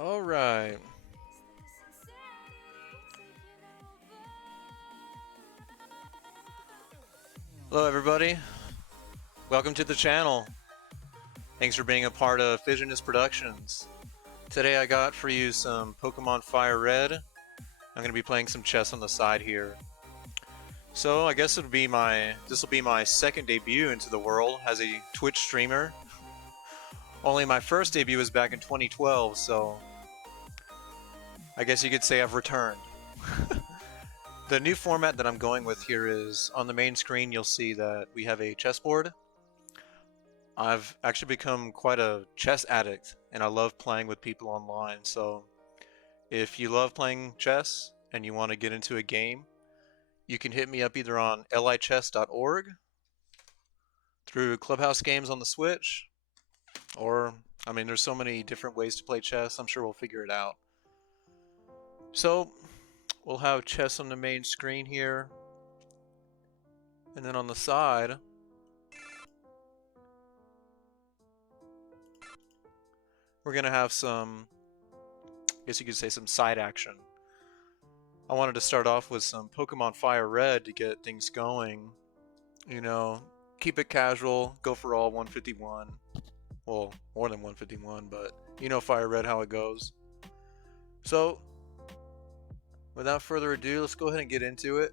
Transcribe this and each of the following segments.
All right. Hello, everybody. Welcome to the channel. Thanks for being a part of Fissionist Productions. Today I got for you some Pokemon Fire Red. I'm going to be playing some chess on the side here. So I guess this will be my second debut into the world as a Twitch streamer. Only my first debut was back in 2012, so I guess you could say I've returned. The new format that I'm going with here is on the main screen you'll see that we have a chessboard. I've actually become quite a chess addict and I love playing with people online, so if you love playing chess and you want to get into a game, you can hit me up either on lichess.org, through Clubhouse games on the Switch, or, I mean, there's so many different ways to play chess, I'm sure we'll figure it out. So, we'll have chess on the main screen here, and then on the side, we're going to have some, I guess you could say some side action. I wanted to start off with some Pokemon Fire Red to get things going. You know, keep it casual, go for all 151. Well, more than 151, but you know Fire Red how it goes. So, without further ado, let's go ahead and get into it.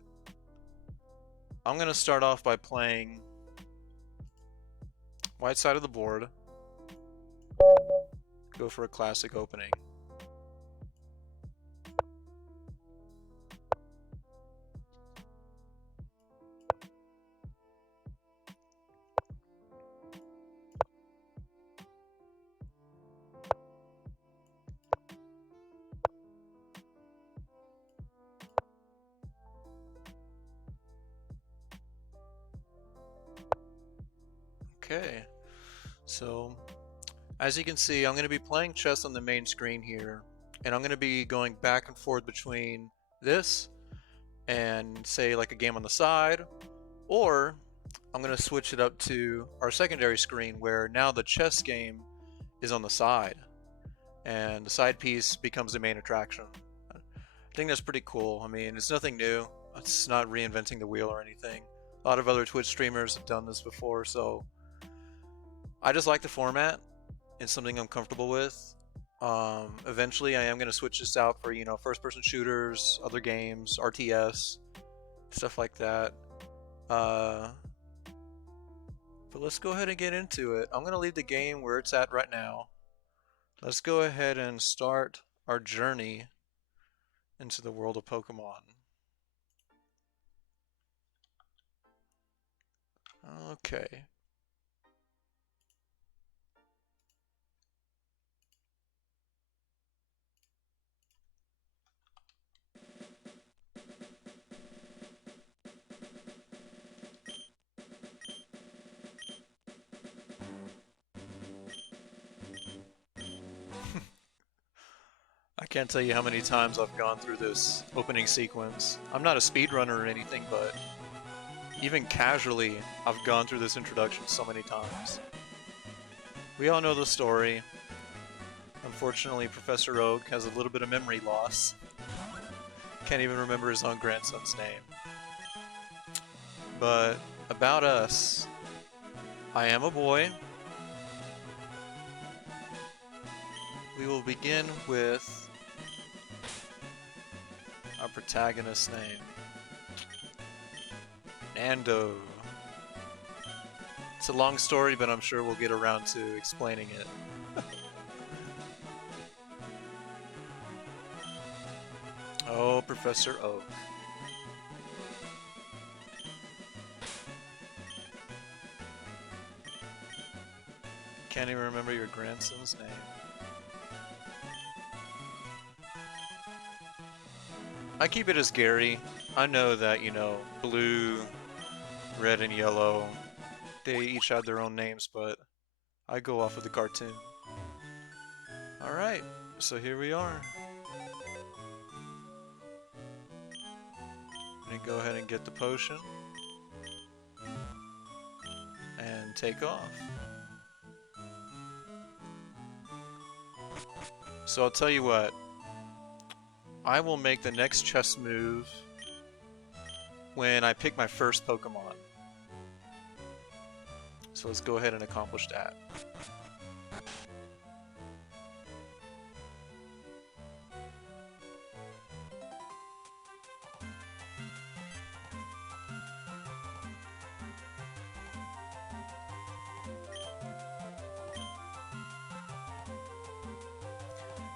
I'm going to start off by playing white side of the board. Go for a classic opening. Okay, so as you can see, I'm going to be playing chess on the main screen here, and I'm going to be going back and forth between this and say like a game on the side, or I'm going to switch it up to our secondary screen where now the chess game is on the side and the side piece becomes the main attraction. I think that's pretty cool. I mean, it's nothing new. It's not reinventing the wheel or anything. A lot of other Twitch streamers have done this before, so I just like the format. It's something I'm comfortable with. Eventually, I am going to switch this out for, you know, first-person shooters, other games, RTS, stuff like that. But let's go ahead and get into it. I'm going to leave the game where it's at right now. Let's go ahead and start our journey into the world of Pokemon. Okay. I can't tell you how many times I've gone through this opening sequence. I'm not a speedrunner or anything, but even casually, I've gone through this introduction so many times. We all know the story. Unfortunately, Professor Oak has a little bit of memory loss. Can't even remember his own grandson's name. But about us, I am a boy. We will begin with our protagonist's name, Nando. It's a long story, but I'm sure we'll get around to explaining it. Oh, Professor Oak. Can't even remember your grandson's name. I keep it as Gary. I know that, you know, blue, red, and yellow, they each have their own names, but I go off of the cartoon. Alright, so here we are. I'm gonna go ahead and get the potion and take off. So I'll tell you what. I will make the next chess move when I pick my first Pokemon. So let's go ahead and accomplish that.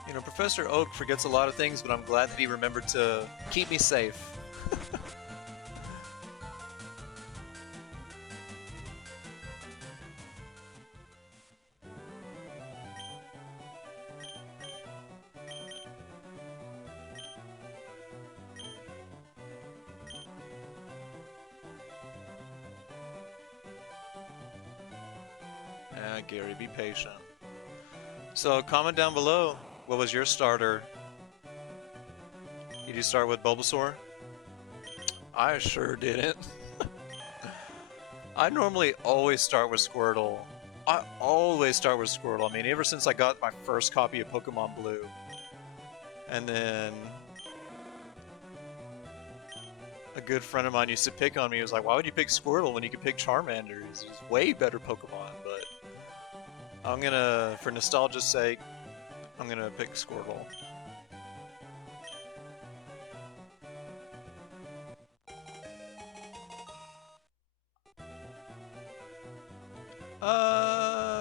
You know, Professor Oak forgets a lot of things, but I'm glad that he remembered to keep me safe. Gary, be patient. So comment down below, what was your starter? Did you start with Bulbasaur? I sure didn't. I normally always start with Squirtle. I always start with Squirtle. I mean, ever since I got my first copy of Pokemon Blue. And then a good friend of mine used to pick on me. He was like, why would you pick Squirtle when you could pick Charmander? He's way better Pokemon, but I'm gonna, for nostalgia's sake, I'm gonna pick Squirtle.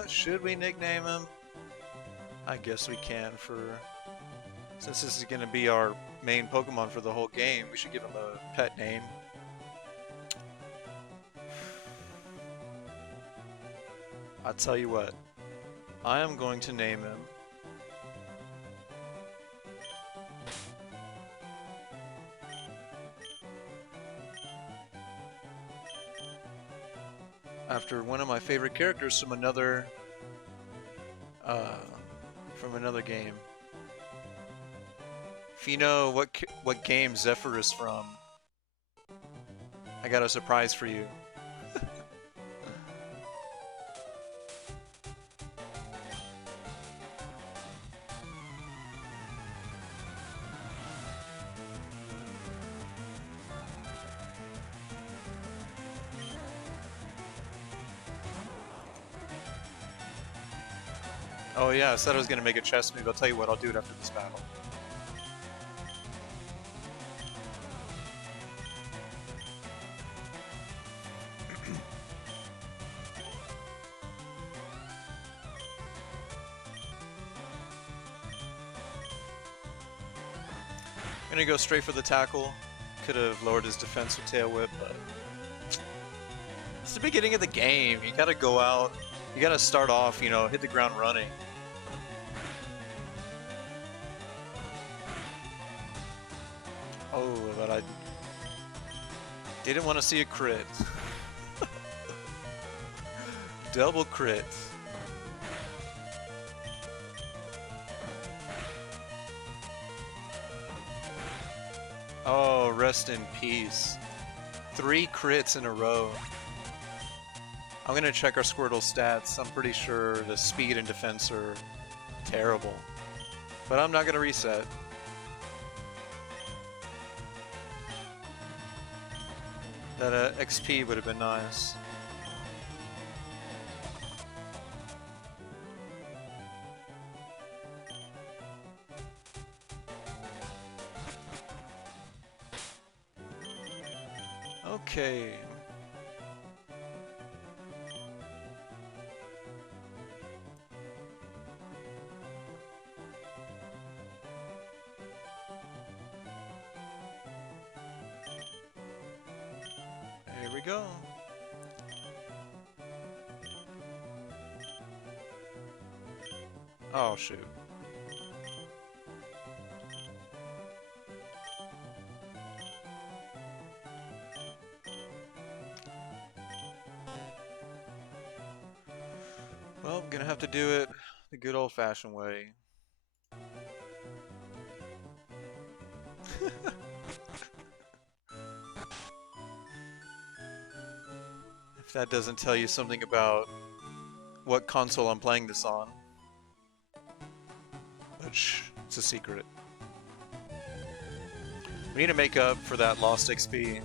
Should we nickname him? I guess we can since this is gonna be our main Pokemon for the whole game, we should give him a pet name. I'll tell you what, I am going to name him after one of my favorite characters from another game. If you know what game Zephyr is from, I got a surprise for you. Oh yeah, I said I was going to make a chess move. I'll tell you what, I'll do it after this battle. I'm going to go straight for the tackle. Could have lowered his defense with Tail Whip, but it's the beginning of the game. You got to go out. You got to start off, you know, hit the ground running. Oh, but I didn't want to see a crit. Double crit. Oh, rest in peace. 3 crits in a row. I'm gonna check our Squirtle stats. I'm pretty sure the speed and defense are terrible. But I'm not gonna reset. That XP would have been nice. Okay. Here we go. Oh, shoot. Well, I'm gonna have to do it the good old-fashioned way. If that doesn't tell you something about what console I'm playing this on. But Shh, it's a secret. We need to make up for that lost XP.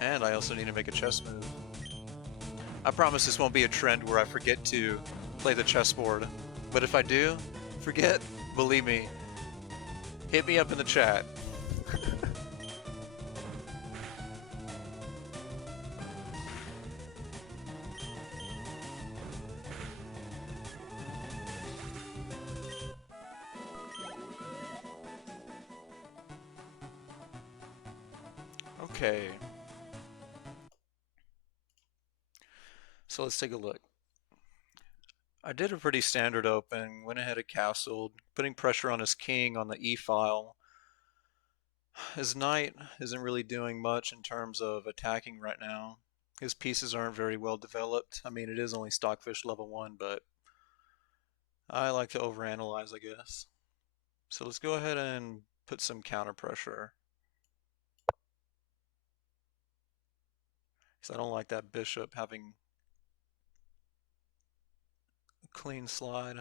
And I also need to make a chess move. I promise this won't be a trend where I forget to play the chessboard. But if I do, forget, believe me, hit me up in the chat. Okay. So let's take a look. I did a pretty standard open, went ahead and castled, putting pressure on his king on the e-file. His knight isn't really doing much in terms of attacking right now. His pieces aren't very well developed. I mean, it is only Stockfish level 1, but I like to overanalyze, I guess. So let's go ahead and put some counter pressure. Because I don't like that bishop having a clean slide.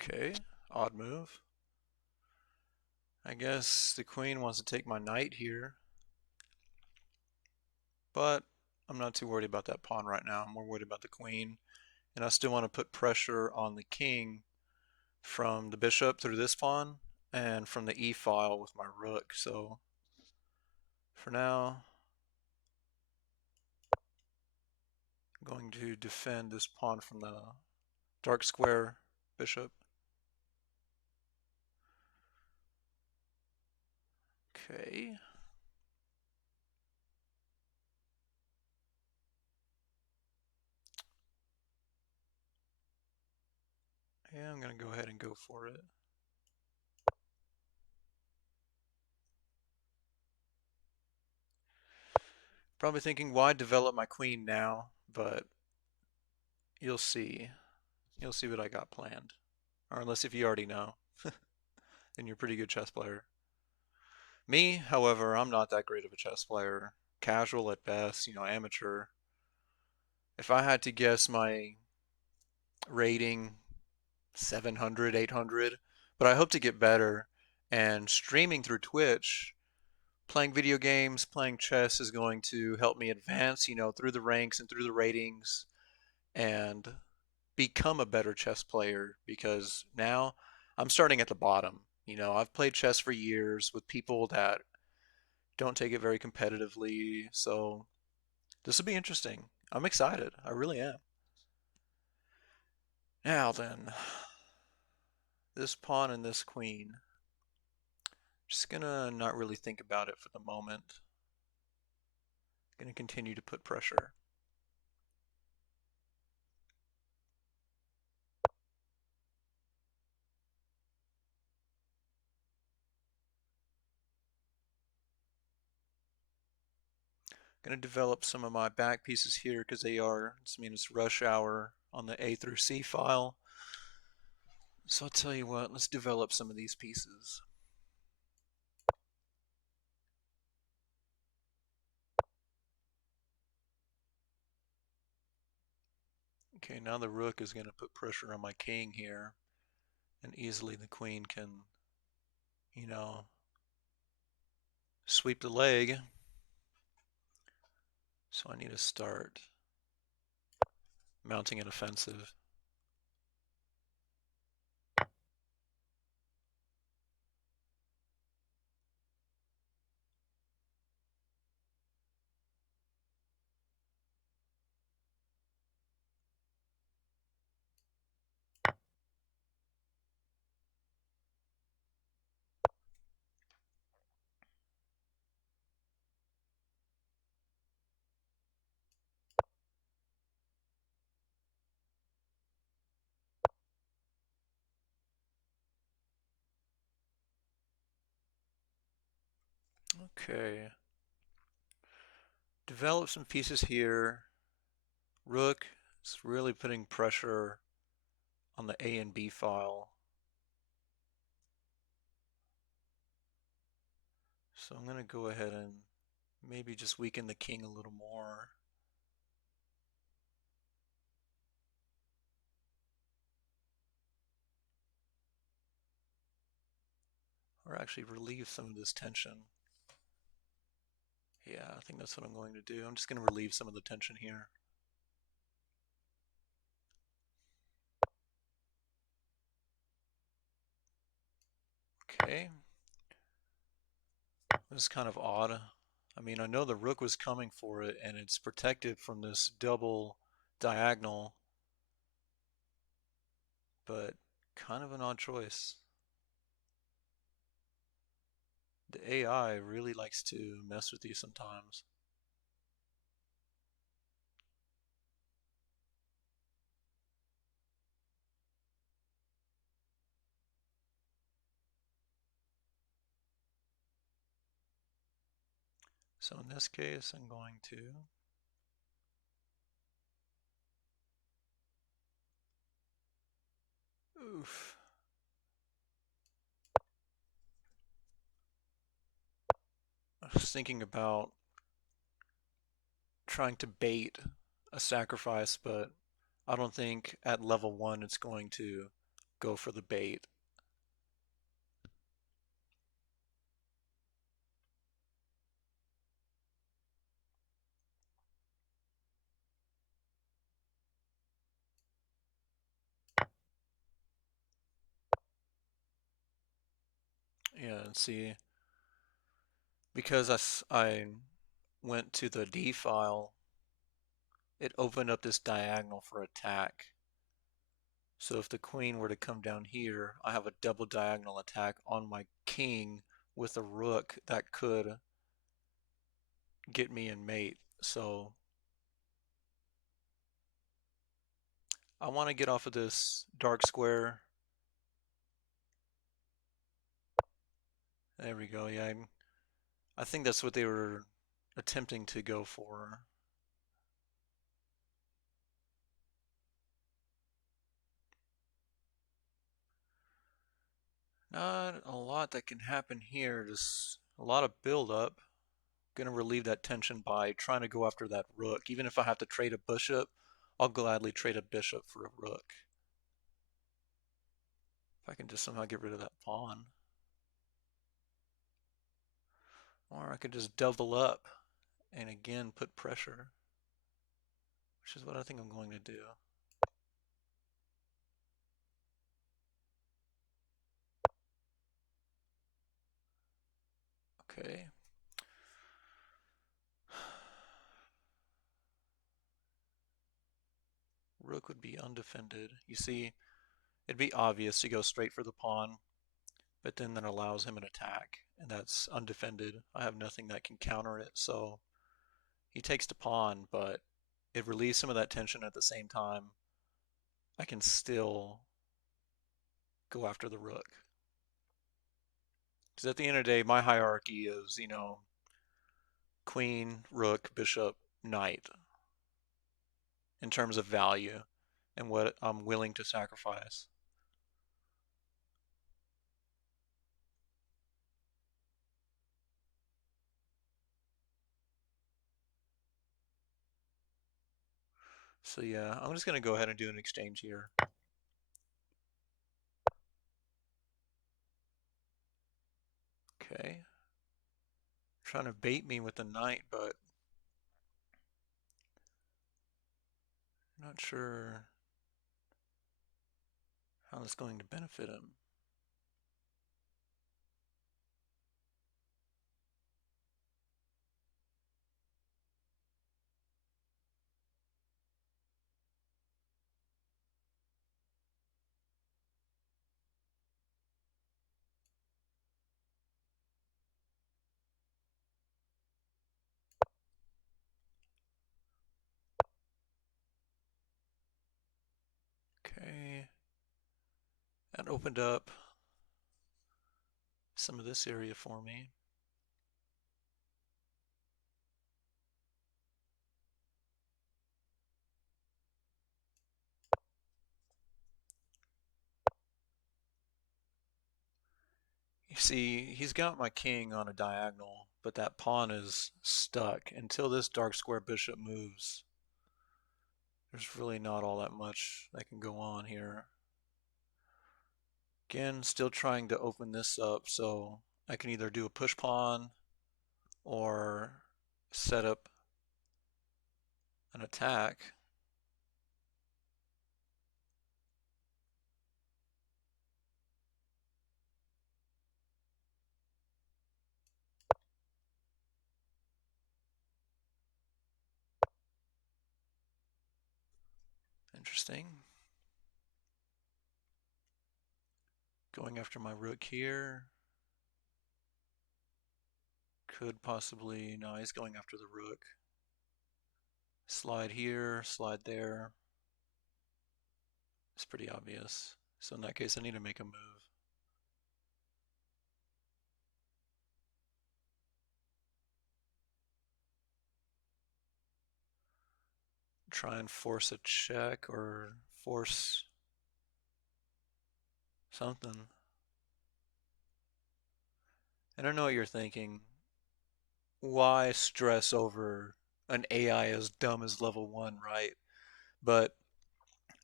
Okay, odd move. I guess the queen wants to take my knight here. But I'm not too worried about that pawn right now. I'm more worried about the queen. And I still want to put pressure on the king from the bishop through this pawn and from the e-file with my rook. So for now, I'm going to defend this pawn from the dark square bishop. Okay. Yeah, I'm going to go ahead and go for it. Probably thinking, why develop my queen now? But you'll see. You'll see what I got planned. Or unless if you already know, then you're a pretty good chess player. Me, however, I'm not that great of a chess player. Casual at best, amateur. If I had to guess my rating, 700, 800, but I hope to get better. And streaming through Twitch, playing video games, playing chess is going to help me advance, through the ranks and through the ratings and become a better chess player because now I'm starting at the bottom. I've played chess for years with people that don't take it very competitively, so this will be interesting. I'm excited. I really am. Now then, this pawn and this queen. Just gonna not really think about it for the moment. Gonna continue to put pressure. Gonna develop some of my back pieces here because they are, it's rush hour on the A through C file. So I'll tell you what, let's develop some of these pieces. Okay, now the rook is gonna put pressure on my king here, and easily the queen can, you know, sweep the leg. So I need to start mounting an offensive. Okay. Develop some pieces here. Rook is really putting pressure on the A and B file. So I'm going to go ahead and maybe just weaken the king a little more. Or actually relieve some of this tension. Yeah, I think that's what I'm going to do. I'm just going to relieve some of the tension here. Okay. This is kind of odd. I mean, I know the rook was coming for it, and it's protected from this double diagonal, but kind of an odd choice. The AI really likes to mess with you sometimes. So in this case, I'm going to oof. I was thinking about trying to bait a sacrifice, but I don't think at level 1 it's going to go for the bait. Yeah, and see, because I went to the D file, it opened up this diagonal for attack. So if the queen were to come down here, I have a double diagonal attack on my king with a rook that could get me in mate. So I want to get off of this dark square. There we go. Yeah, I think that's what they were attempting to go for. Not a lot that can happen here, just a lot of build up. Going to relieve that tension by trying to go after that rook. Even if I have to trade a bishop, I'll gladly trade a bishop for a rook. If I can just somehow get rid of that pawn. Or I could just double up and again put pressure, which is what I think I'm going to do. Okay. Rook would be undefended. You see, it'd be obvious to go straight for the pawn, but then that allows him an attack, and that's undefended. I have nothing that can counter it, so he takes the pawn, but it relieves some of that tension at the same time. I can still go after the rook. Because at the end of the day, my hierarchy is, queen, rook, bishop, knight in terms of value and what I'm willing to sacrifice. So yeah, I'm just going to go ahead and do an exchange here. Okay. Trying to bait me with the knight, but not sure how that's going to benefit him. Okay. That opened up some of this area for me. See, he's got my king on a diagonal, but that pawn is stuck. Until this dark square bishop moves, there's really not all that much that can go on here. Again, still trying to open this up so I can either do a push pawn or set up an attack. Interesting. Going after my rook here. Could possibly, no, he's going after the rook. Slide here, slide there. It's pretty obvious. So in that case, I need to make a move. Try and force a check or force something. And I know what you're thinking. Why stress over an AI as dumb as level 1, right? But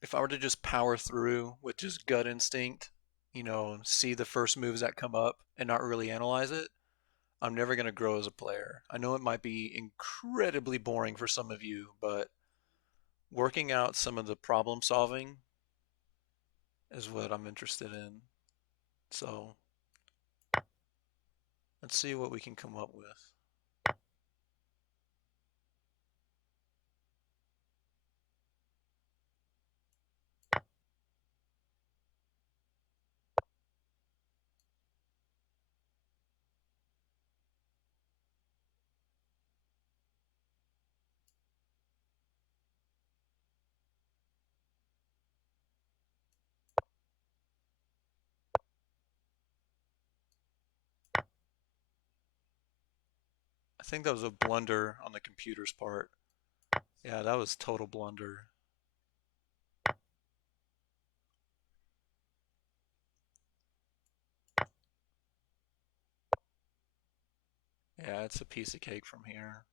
if I were to just power through with just gut instinct, see the first moves that come up and not really analyze it, I'm never going to grow as a player. I know it might be incredibly boring for some of you, but working out some of the problem solving is what I'm interested in. So let's see what we can come up with. I think that was a blunder on the computer's part. Yeah, that was total blunder. Yeah, it's a piece of cake from here.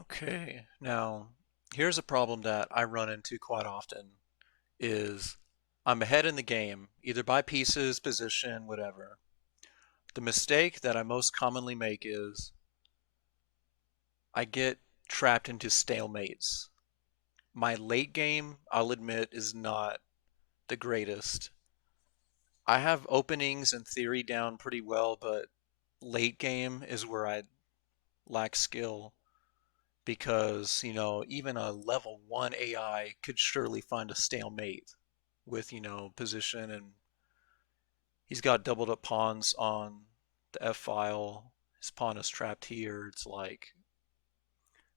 Okay, now here's a problem that I run into quite often is I'm ahead in the game, either by pieces, position, whatever. The mistake that I most commonly make is I get trapped into stalemates. My late game, I'll admit, is not the greatest. I have openings and theory down pretty well, but late game is where I lack skill because, even a level 1 AI could surely find a stalemate with, position, and he's got doubled up pawns on the F file. His pawn is trapped here. It's like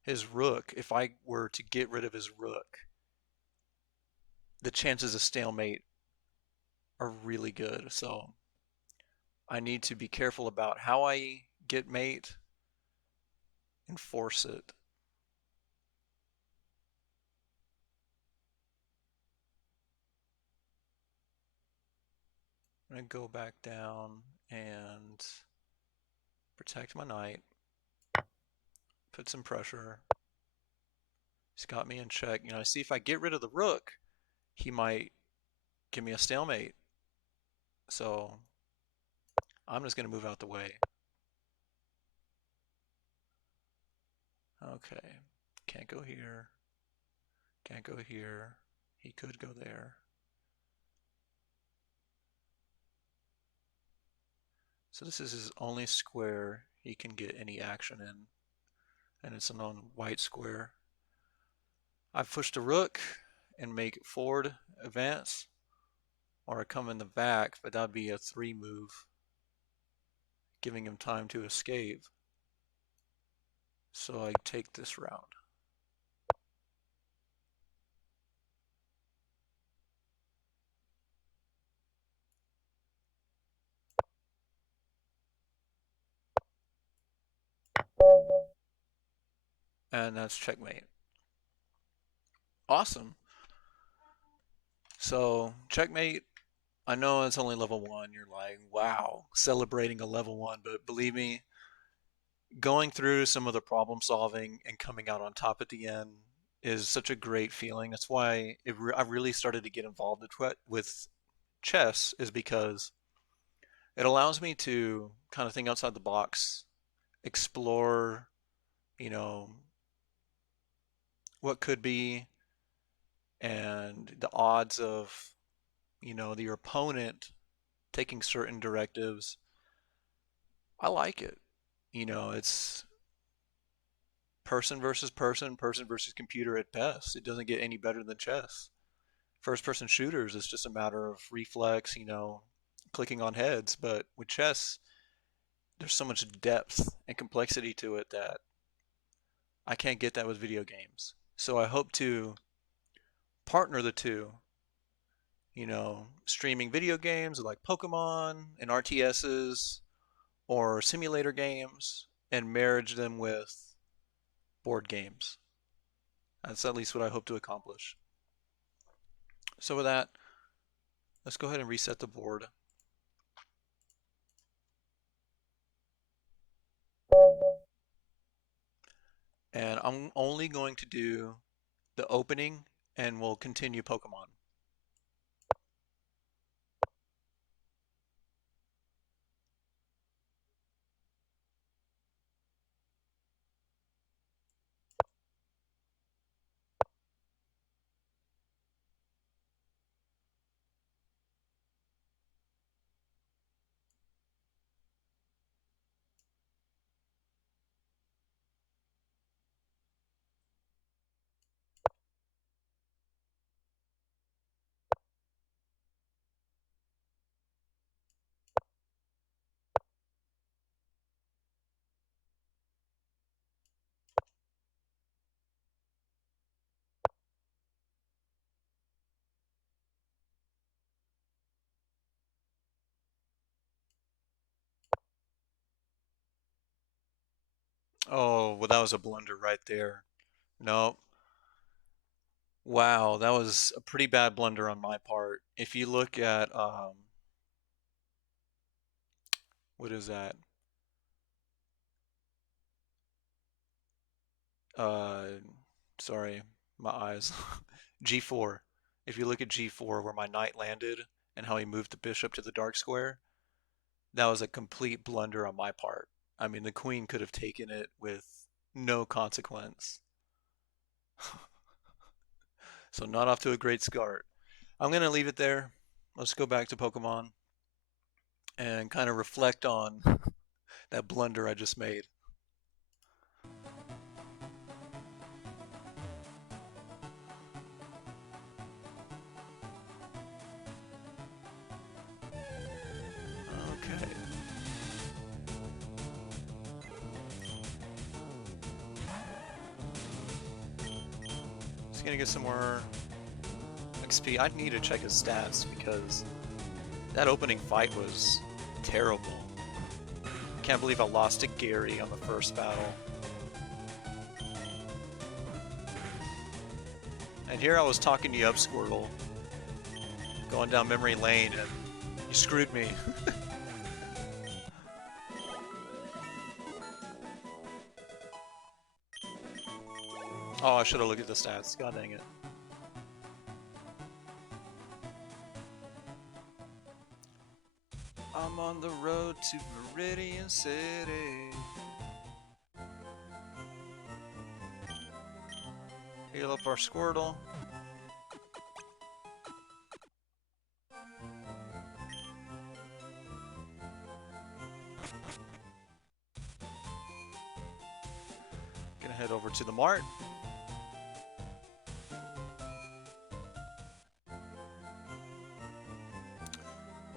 his rook, if I were to get rid of his rook, the chances of stalemate are really good. So I need to be careful about how I get mate and force it. I'm going to go back down and protect my knight, put some pressure. He's got me in check. I see if I get rid of the rook, he might give me a stalemate. So I'm just going to move out the way. Okay, can't go here. Can't go here. He could go there. So this is his only square he can get any action in, and it's a non-white square. I've pushed a rook. and make forward advance, or I come in the back, but that'd be a 3 move, giving him time to escape. So I take this route. And that's checkmate. Awesome. So checkmate. I know it's only level 1. You're like, wow, celebrating a level 1. But believe me, going through some of the problem solving and coming out on top at the end is such a great feeling. That's why I really started to get involved with chess, is because it allows me to kind of think outside the box, explore, you know, what could be, and the odds of, your opponent taking certain directives. I like it. It's person versus person, person versus computer at best. It doesn't get any better than chess. First person shooters, it's just a matter of reflex, clicking on heads. But with chess, there's so much depth and complexity to it that I can't get that with video games. So I hope to partner the two, streaming video games like Pokemon and RTSs or simulator games, and marriage them with board games. That's at least what I hope to accomplish. So with that, let's go ahead and reset the board. And I'm only going to do the opening, and we'll continue Pokemon. Oh, well, that was a blunder right there. No. Wow, that was a pretty bad blunder on my part. If you look at, what is that? Uh, Sorry, my eyes. G4. If you look at G4, where my knight landed and how he moved the bishop to the dark square, that was a complete blunder on my part. I mean, the queen could have taken it with no consequence. So not off to a great start. I'm going to leave it there. Let's go back to Pokemon and kind of reflect on that blunder I just made. Okay. Just gonna get some more XP. I need to check his stats because that opening fight was terrible. Can't believe I lost to Gary on the first battle. And here I was talking you up, Squirtle, going down memory lane, and you screwed me. Oh, I should have looked at the stats. God dang it. I'm on the road to Viridian City. Heal up our Squirtle. Gonna head over to the mart.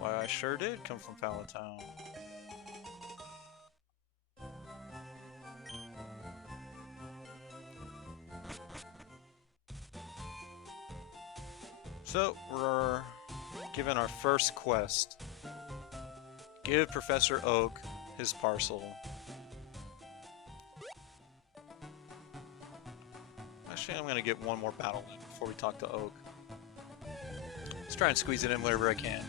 Why, I sure did come from Palatown. So, we're given our first quest. Give Professor Oak his parcel. Actually, I'm gonna get one more battle in before we talk to Oak. Let's try and squeeze it in wherever I can.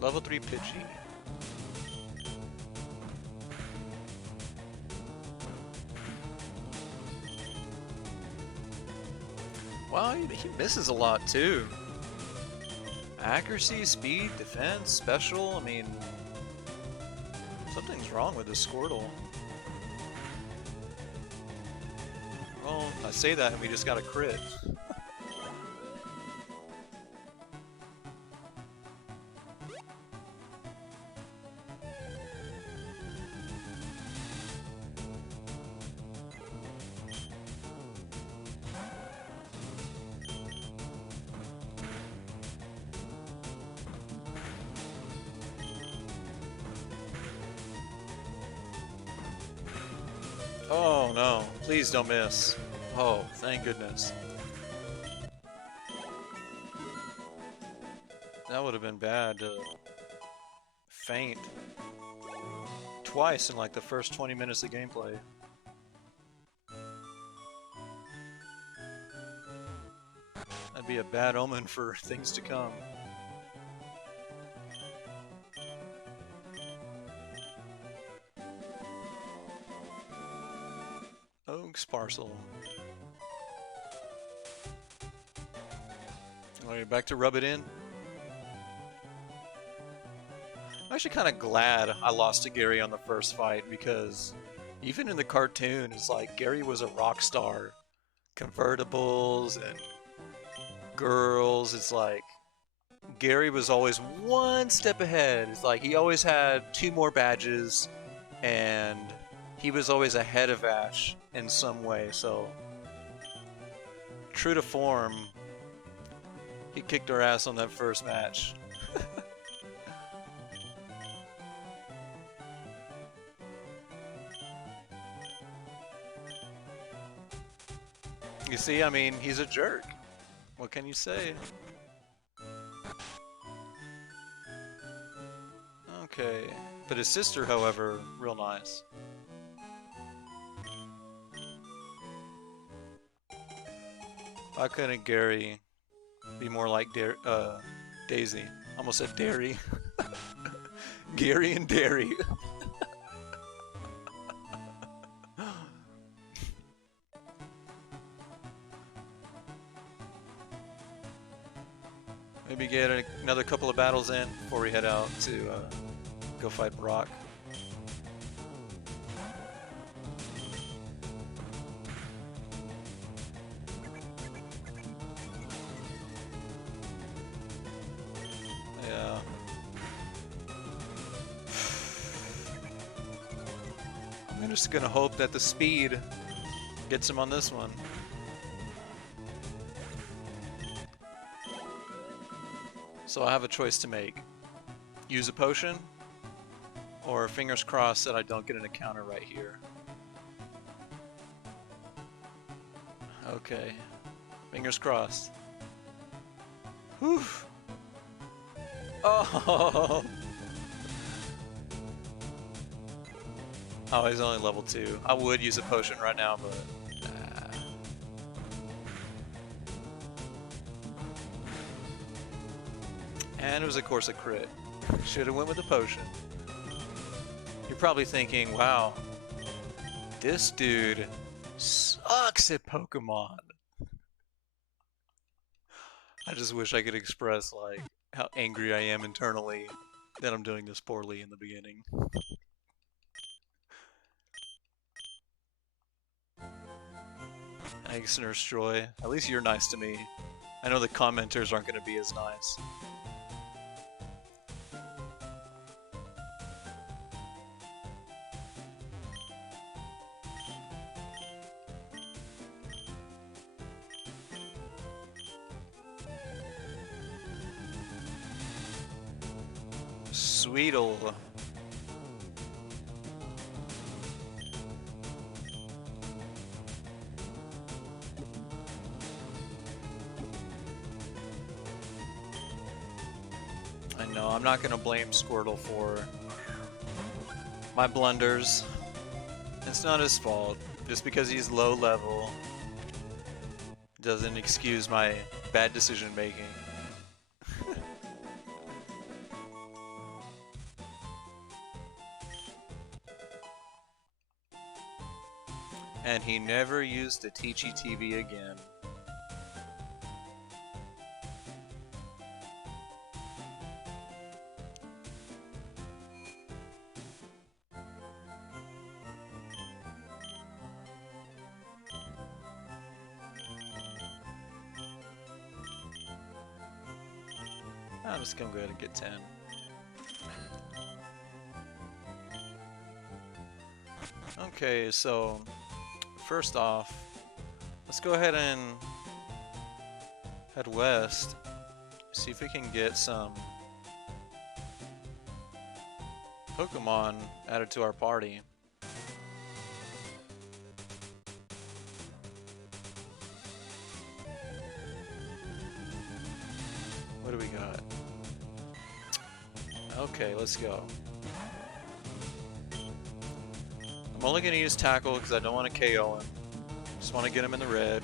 Level 3 Pidgey. Wow, he misses a lot too. Accuracy, speed, defense, special. I mean, something's wrong with this Squirtle. Well, I say that and we just got a crit. Oh no, please don't miss. Oh, thank goodness. That would have been bad to faint twice in like the first 20 minutes of gameplay. That'd be a bad omen for things to come. Oak's parcel. Alright, back to rub it in. I'm actually kind of glad I lost to Gary on the first fight because even in the cartoon, it's like Gary was a rock star. Convertibles and girls, it's like Gary was always one step ahead. It's like he always had 2 more badges and he was always ahead of Ash in some way, so true to form, he kicked our ass on that first match. You see, I mean, he's a jerk. What can you say? Okay, but his sister, however, real nice. Why couldn't Gary be more like Daisy? Almost said Dairy. Gary and Dairy. Maybe get another couple of battles in before we head out to go fight Brock. Yeah. I'm just gonna hope that the speed gets him on this one. So I have a choice to make. Use a potion, or fingers crossed that I don't get an encounter right here. Okay. Fingers crossed. Whew. Oh! Oh, he's only level 2. I would use a potion right now, but... And it was, of course, a crit. Should have went with the potion. You're probably thinking, wow, This dude sucks at Pokemon. I just wish I could express like how angry I am internally that I'm doing this poorly in the beginning. Thanks, Nurse Joy. At least you're nice to me. I know the commenters aren't going to be as nice. Sweetle. I know, I'm not gonna blame Squirtle for my blunders. It's not his fault. Just because he's low level doesn't excuse my bad decision making. And he never used the Teachy TV again. I'm just gonna go ahead and get 10. Okay, so first off, let's go ahead and head west. See if we can get some Pokemon added to our party. What do we got? Okay, let's go. I'm only going to use Tackle because I don't want to KO him. Just want to get him in the red.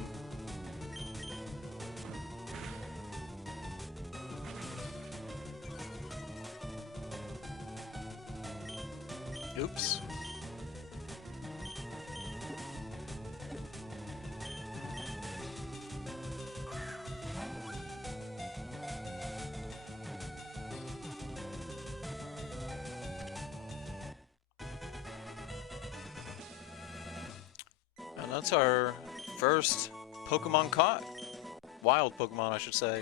Oops. And that's our first Pokemon caught. Wild Pokemon, I should say.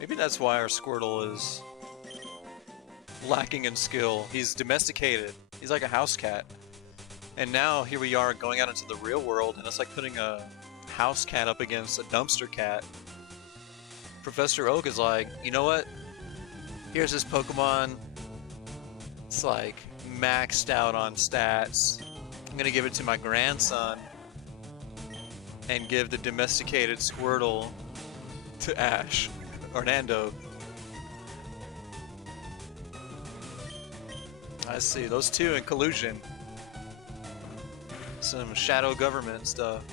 Maybe that's why our Squirtle is lacking in skill. He's domesticated. He's like a house cat. And now here we are going out into the real world, and it's like putting a house cat up against a dumpster cat. Professor Oak is like, you know what? Here's this Pokemon. It's like maxed out on stats. I'm gonna give it to my grandson and give the domesticated Squirtle to Ash or Nando. I see, those two in collusion. Some shadow government stuff.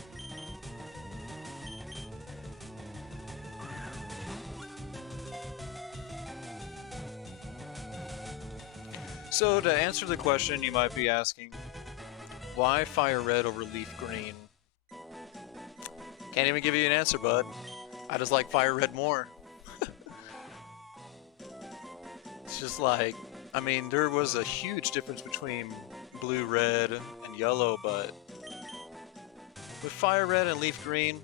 So to answer the question you might be asking, why Fire Red over Leaf Green? Can't even give you an answer, bud. I just like Fire Red more. It's just like, I mean, there was a huge difference between Blue Red and Yellow, but with Fire Red and Leaf Green,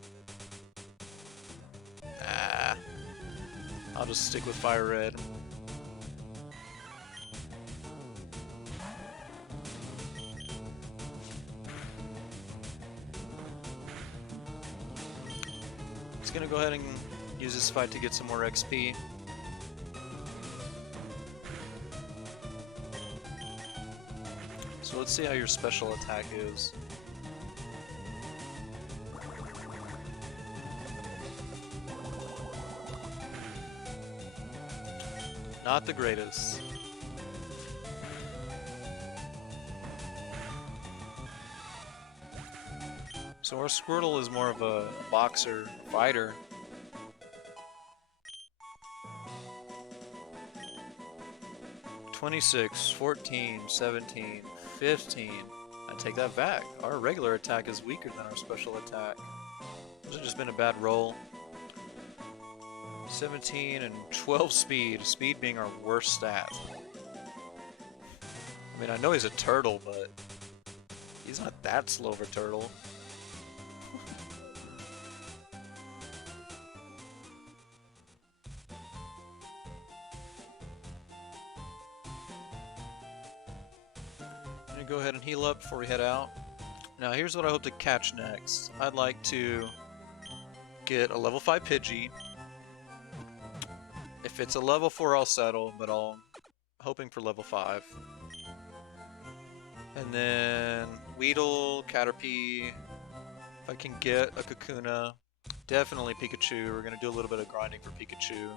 I'll just stick with Fire Red. He's gonna go ahead and use this fight to get some more XP. So let's see how your special attack is. Not the greatest. So our Squirtle is more of a boxer fighter. "26, 14, 17. 15. I take that back. Our regular attack is weaker than our special attack. This has just been a bad roll. 17 and 12 speed. Speed being our worst stat. I mean, I know he's a turtle, but he's not that slow of a turtle. I'm gonna go ahead and heal up before we head out. Now here's what I hope to catch next. I'd like to get a level 5 Pidgey. If it's a level 4, I'll settle, but I'm hoping for level 5. And then Weedle, Caterpie. If I can get a Kakuna, definitely Pikachu. We're gonna do a little bit of grinding for Pikachu.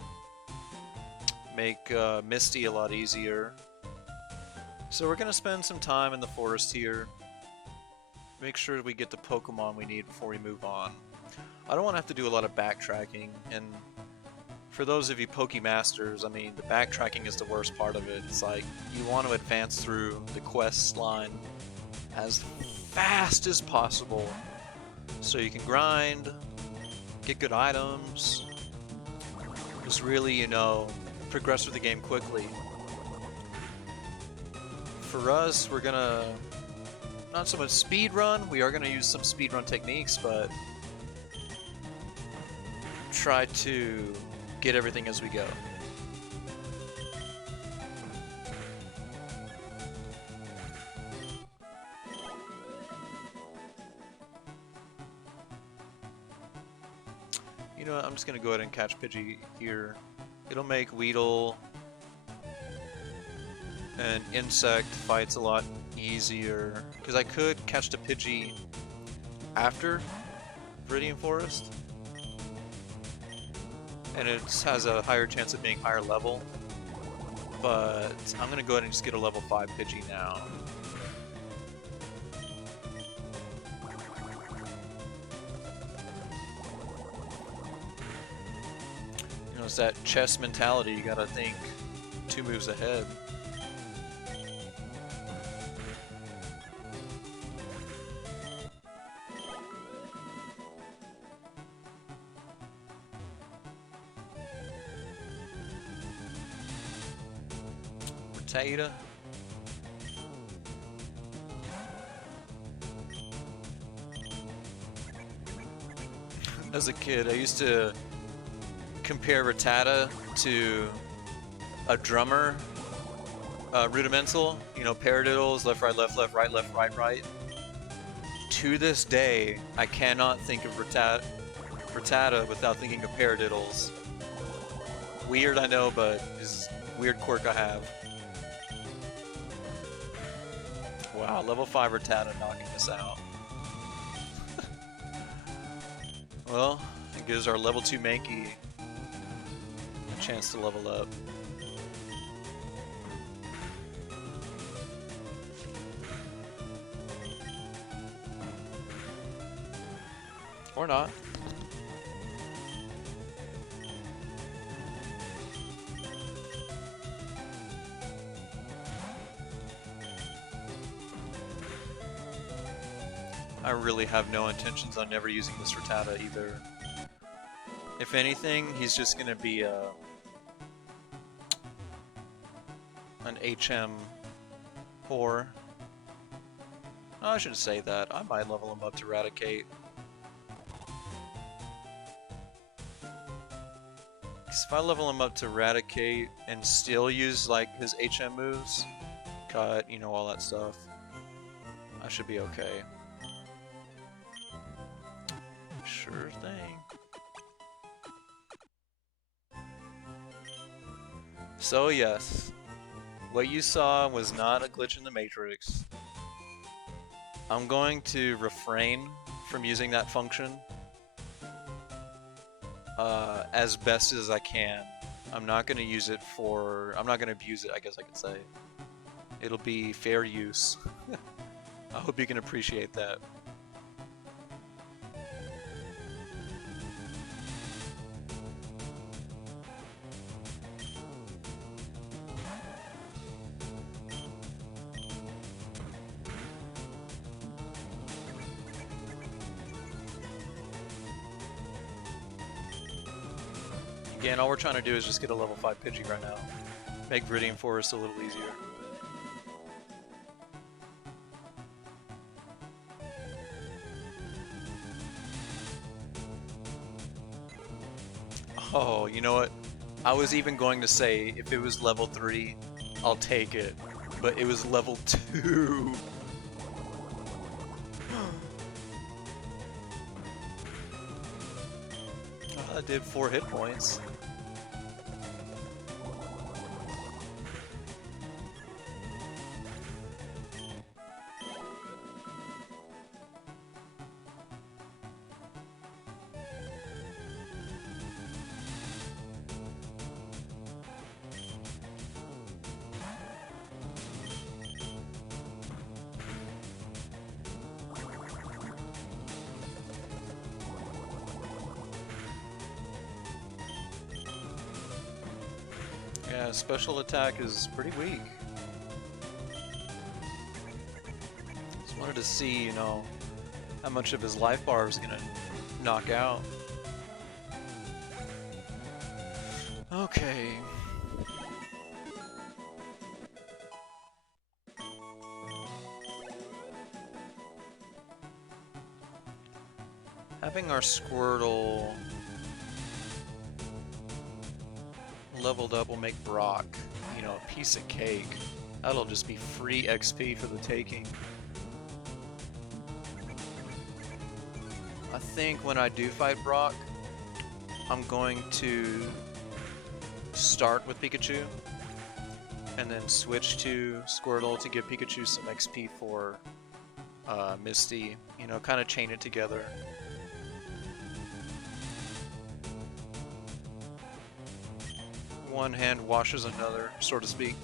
Make Misty a lot easier. So we're gonna spend some time in the forest here. Make sure we get the Pokemon we need before we move on. I don't want to have to do a lot of backtracking, and for those of you Pokemasters, I mean, the backtracking is the worst part of it. It's like, you want to advance through the quest line as fast as possible so you can grind, get good items, just really, you know, progress through the game quickly. For us, we're gonna not so much speed run, we are gonna use some speed run techniques, but try to get everything as we go. You know what, I'm just gonna go ahead and catch Pidgey here. It'll make Weedle and Insect fights a lot easier, because I could catch the Pidgey after Viridian Forest, and it has a higher chance of being higher level, but I'm gonna go ahead and just get a level 5 Pidgey now. You know, it's that chess mentality, you gotta think 2 moves ahead. Potato. As a kid, I used to compare Rattata to a drummer, rudimental, you know, paradiddles, left, right, left, left, right, left, right, right. To this day, I cannot think of Rattata without thinking of paradiddles. Weird, I know, but it's a weird quirk I have. Wow, level 5 Rattata knocking us out. Well, it gives our level 2 Mankey a chance to level up. Or not. I really have no intentions on never using this Rattata either. If anything, he's just gonna be an HM whore. Oh, I shouldn't say that. I might level him up to Eradicate. Because if I level him up to Eradicate and still use like his HM moves, cut, you know, all that stuff, I should be okay. Sure thing. So yes, what you saw was not a glitch in the Matrix. I'm going to refrain from using that function as best as I can. I'm not going to use it for... I'm not going to abuse it, I guess I could say. It'll be fair use. I hope you can appreciate that. Again, all we're trying to do is just get a level 5 Pidgey right now. Make Viridian Forest a little easier. Oh, you know what? I was even going to say if it was level 3, I'll take it. But it was level 2. I did 4 hit points. Yeah, special attack is pretty weak. Just wanted to see, you know, how much of his life bar is gonna knock out. Okay. Having our Squirtle leveled up will make Brock, you know, a piece of cake. That'll just be free XP for the taking. I think when I do fight Brock, I'm going to start with Pikachu and then switch to Squirtle to give Pikachu some XP for Misty, you know, kind of chain it together. One hand washes another, so to speak.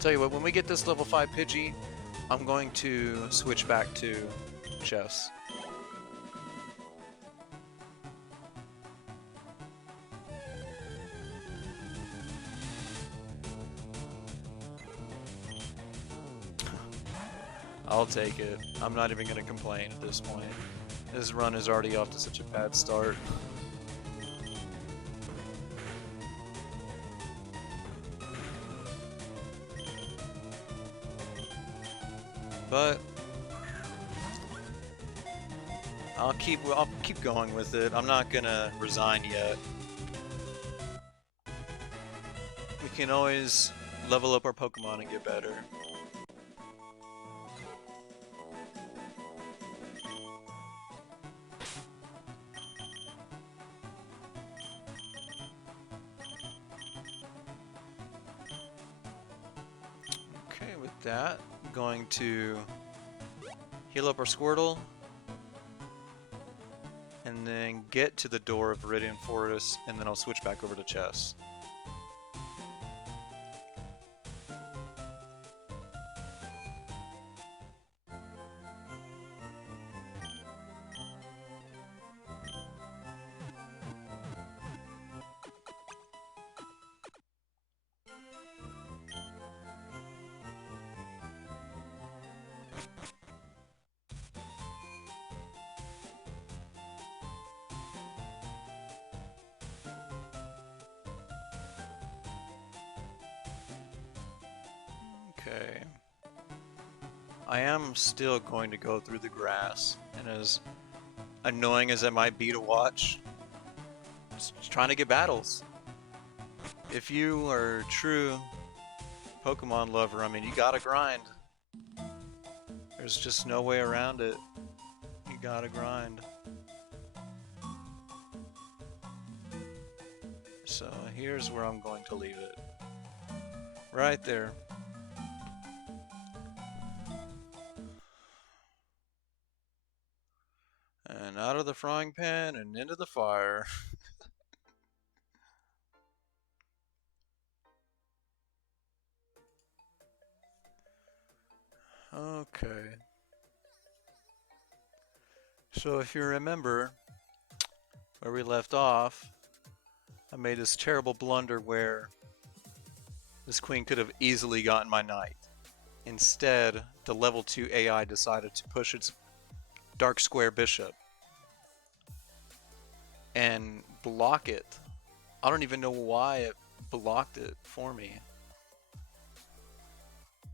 Tell you what, when we get this level 5 Pidgey, I'm going to switch back to Chess. I'll take it. I'm not even going to complain at this point. This run is already off to such a bad start. But I'll keep going with it. I'm not gonna resign yet. We can always level up our Pokemon and get better. Okay, with that, I'm going to heal up our Squirtle and then get to the door of Viridian Forest, and then I'll switch back over to Chess. Okay. I am still going to go through the grass, and as annoying as it might be to watch, just trying to get battles. If you are a true Pokemon lover, I mean, you gotta grind. There's just no way around it. You gotta grind. So here's where I'm going to leave it. Right there. And out of the frying pan and into the fire. Okay. So if you remember where we left off, I made this terrible blunder where this queen could have easily gotten my knight. Instead, the level 2 AI decided to push its dark square bishop and block it. I don't even know why it blocked it for me.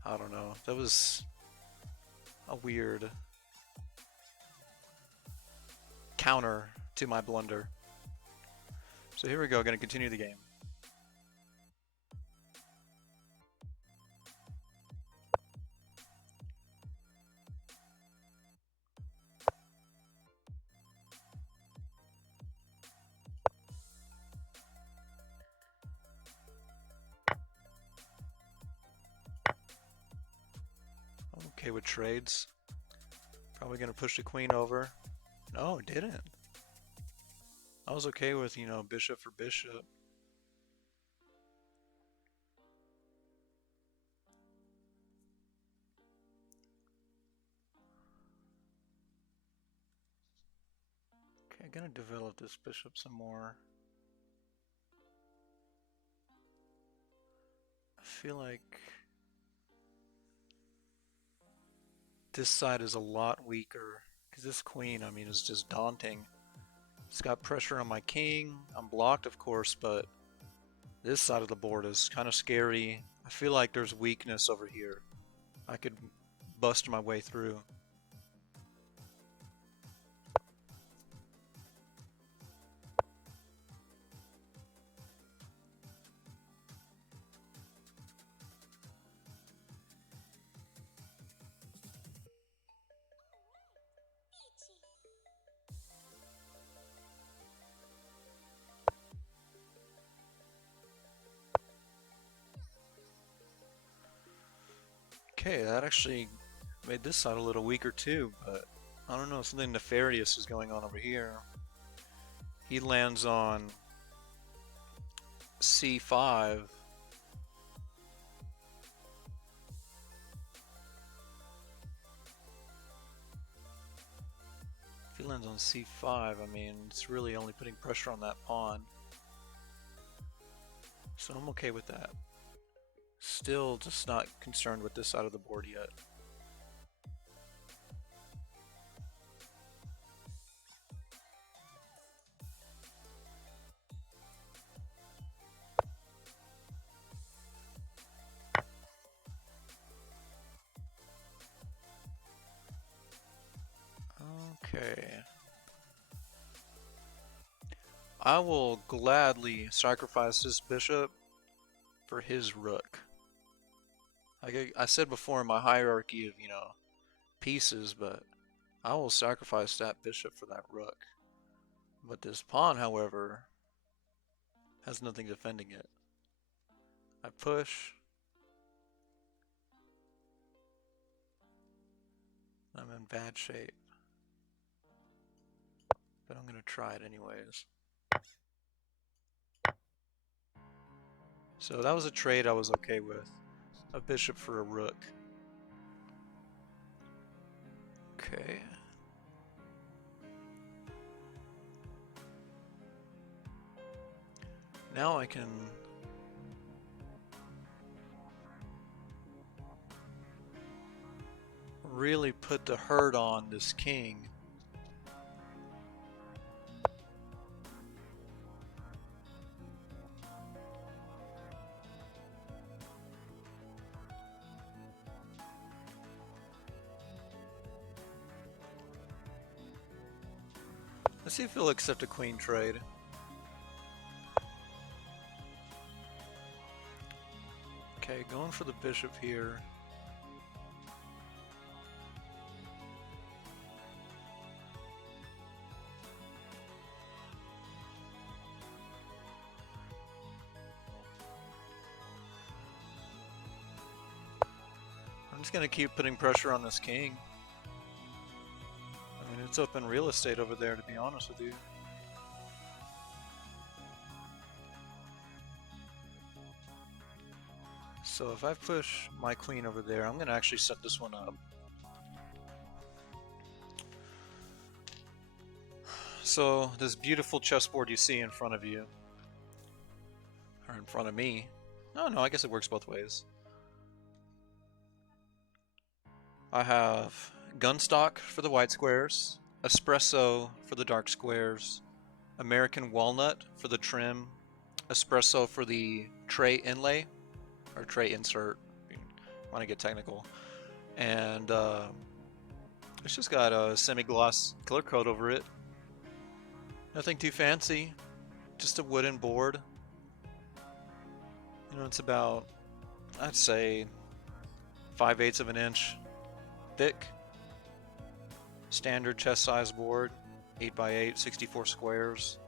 I don't know. That was a weird counter to my blunder. So here we go, gonna continue the game. I'm okay with trades. Probably gonna push the queen over. No, it didn't. I was okay with, you know, bishop for bishop. Okay, I'm gonna develop this bishop some more. I feel like this side is a lot weaker because this queen, I mean, is just daunting. It's got pressure on my king. I'm blocked, of course, but this side of the board is kind of scary. I feel like there's weakness over here. I could bust my way through. Okay, that actually made this side a little weaker too, but I don't know, something nefarious is going on over here. He lands on c5. If he lands on c5, I mean, it's really only putting pressure on that pawn. So I'm okay with that. Still just not concerned with this side of the board yet. Okay. I will gladly sacrifice this bishop for his rook. I said before in my hierarchy of, you know, pieces, but I will sacrifice that bishop for that rook. But this pawn, however, has nothing defending it. I push. I'm in bad shape. But I'm going to try it anyways. So that was a trade I was okay with. A bishop for a rook. Okay. Now I can really put the hurt on this king. Let's see if he'll accept a queen trade. Okay, going for the bishop here. I'm just gonna keep putting pressure on this king. I mean, it's open real estate over there, to be honest with you. So if I push my queen over there, I'm gonna actually set this one up. So this beautiful chessboard you see in front of you, or in front of me. Oh no, I guess it works both ways. I have Gunstock for the white squares, espresso for the dark squares, American walnut for the trim, espresso for the tray inlay, or tray insert, if you want to get technical. And it's just got a semi-gloss clear coat over it. Nothing too fancy, just a wooden board. You know, it's about, I'd say, 5/8 of an inch thick. Standard chest size board, 8x8, 64 squares.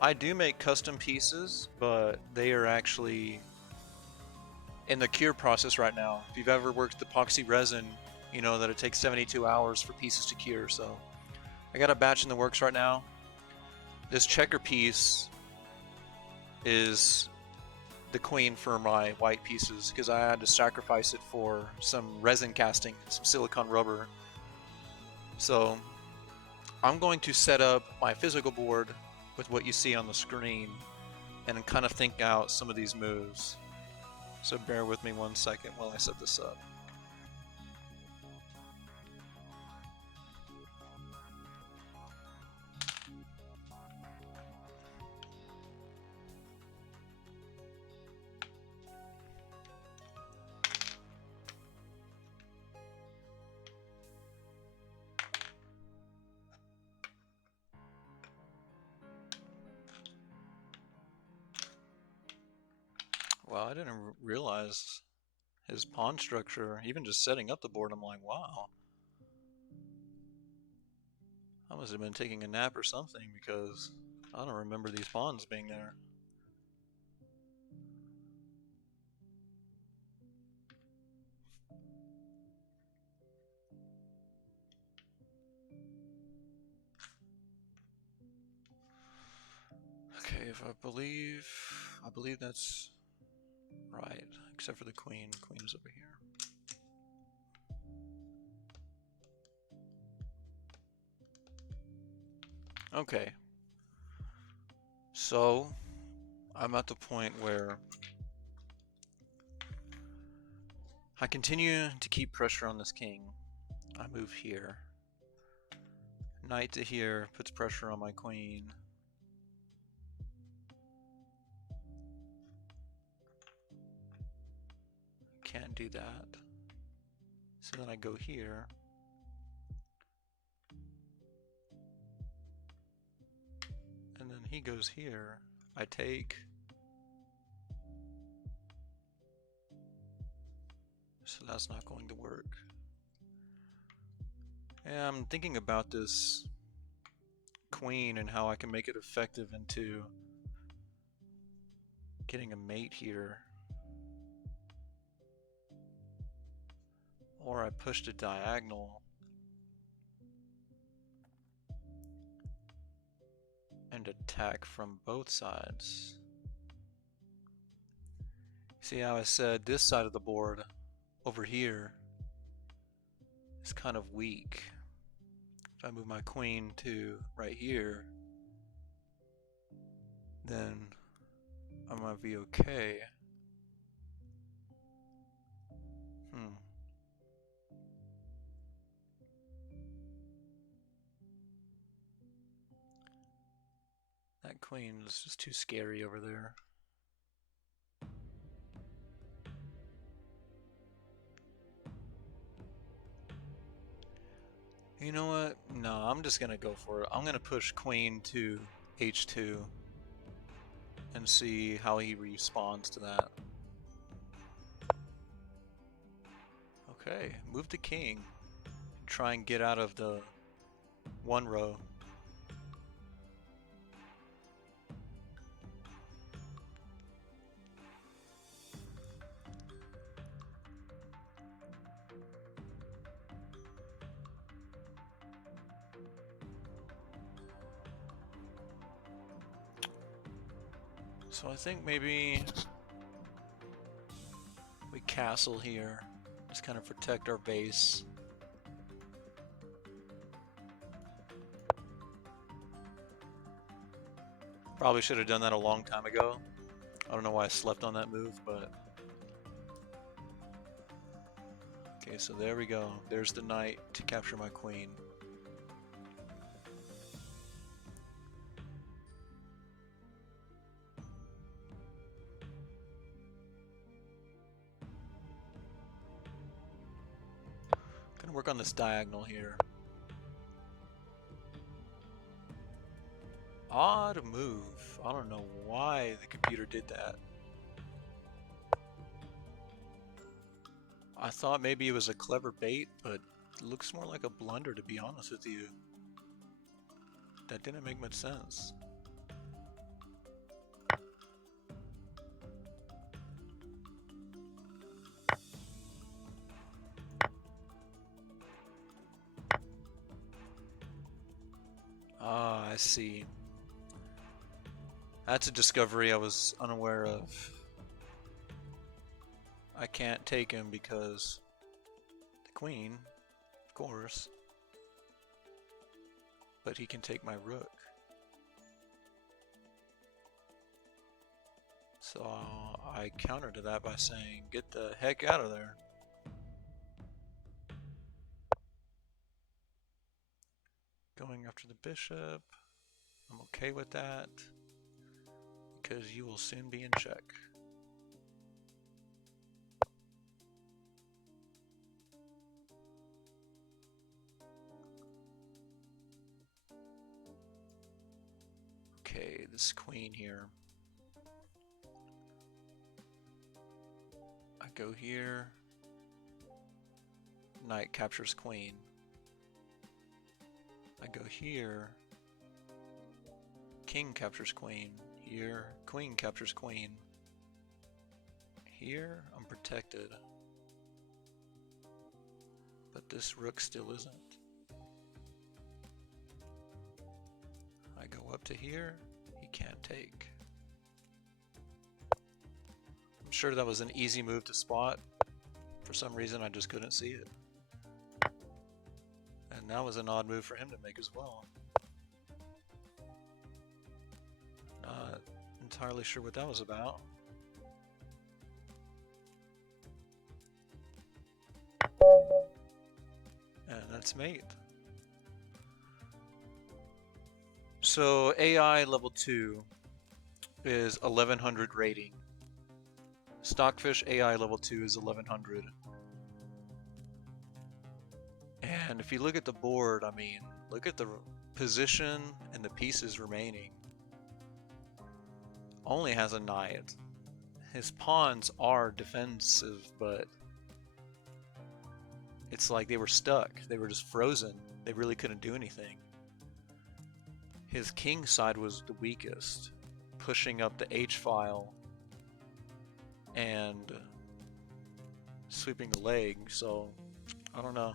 I do make custom pieces, but they are actually in the cure process right now. If you've ever worked with epoxy resin, you know that it takes 72 hours for pieces to cure. So I got a batch in the works right now. This checker piece is the queen for my white pieces because I had to sacrifice it for some resin casting, some silicone rubber. So I'm going to set up my physical board with what you see on the screen and kind of think out some of these moves. So bear with me 1 second while I set this up. Wow, I didn't realize his pawn structure. Even just setting up the board, I'm like, wow. I must have been taking a nap or something because I don't remember these pawns being there. Okay, if I believe that's right, except for the queen. Queen's over here. Okay. So, I'm at the point where I continue to keep pressure on this king. I move here. Knight to here puts pressure on my queen. Can't do that. So then I go here. And then he goes here. I take. So that's not going to work. Yeah, I'm thinking about this queen and how I can make it effective into getting a mate here. Or I pushed a diagonal and attack from both sides. See how I said this side of the board over here is kind of weak. If I move my queen to right here, then I might be okay. That queen is just too scary over there. You know what? No, I'm just gonna go for it. I'm gonna push queen to h2 and see how he responds to that. Okay, move the king. Try and get out of the one row. So I think maybe we castle here. Just kind of protect our base. Probably should have done that a long time ago. I don't know why I slept on that move, but Okay, so there we go. There's the knight to capture my queen. Gonna work on this diagonal here. Odd move. I don't know why the computer did that. I thought maybe it was a clever bait, but it looks more like a blunder, to be honest with you. That didn't make much sense. Ah, I see. That's a discovery I was unaware of. I can't take him because the queen, of course, but he can take my rook. So I counter to that by saying, get the heck out of there. Going after the bishop. I'm okay with that because you will soon be in check. Okay, this queen here. I go here. Knight captures queen. I go here. King captures queen. Here, queen captures queen. Here, I'm protected. But this rook still isn't. I go up to here. He can't take. I'm sure that was an easy move to spot. For some reason, I just couldn't see it. And that was an odd move for him to make as well. Not entirely sure what that was about. And that's mate. So AI level 2 is 1100 rating. Stockfish AI level 2 is 1100. And if you look at the board, I mean, look at the position and the pieces remaining. Only has a knight. His pawns are defensive, but it's like they were stuck. They were just frozen. They really couldn't do anything. His king side was the weakest, pushing up the H file and sweeping the leg, so I don't know.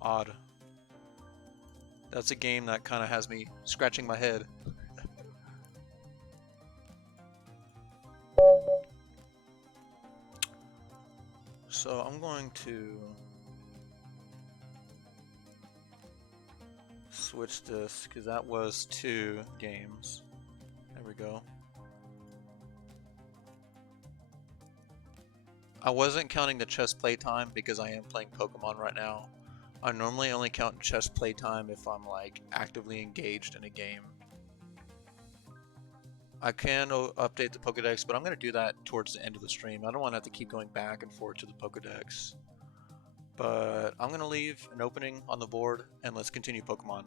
Odd. That's a game that kind of has me scratching my head. So I'm going to switch this because that was 2 games. There we go. I wasn't counting the chess playtime because I am playing Pokemon right now. I normally only count chess playtime if I'm like actively engaged in a game. I can update the Pokedex, but I'm going to do that towards the end of the stream. I don't want to have to keep going back and forth to the Pokedex. But I'm going to leave an opening on the board and let's continue Pokemon.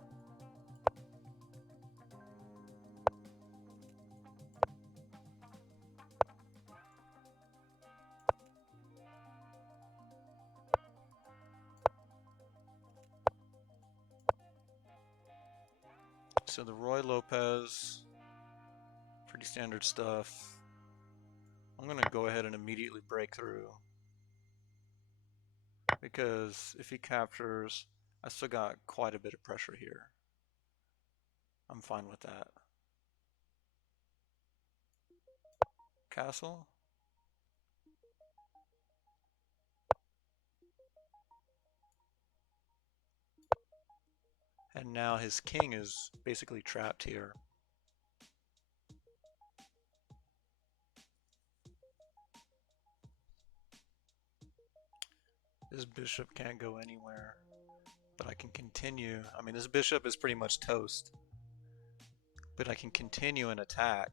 So the Roy Lopez, pretty standard stuff. I'm going to go ahead and immediately break through. Because if he captures, I still got quite a bit of pressure here. I'm fine with that. Castle. And now his king is basically trapped here. This bishop can't go anywhere, but I can continue. I mean, this bishop is pretty much toast, but I can continue an attack.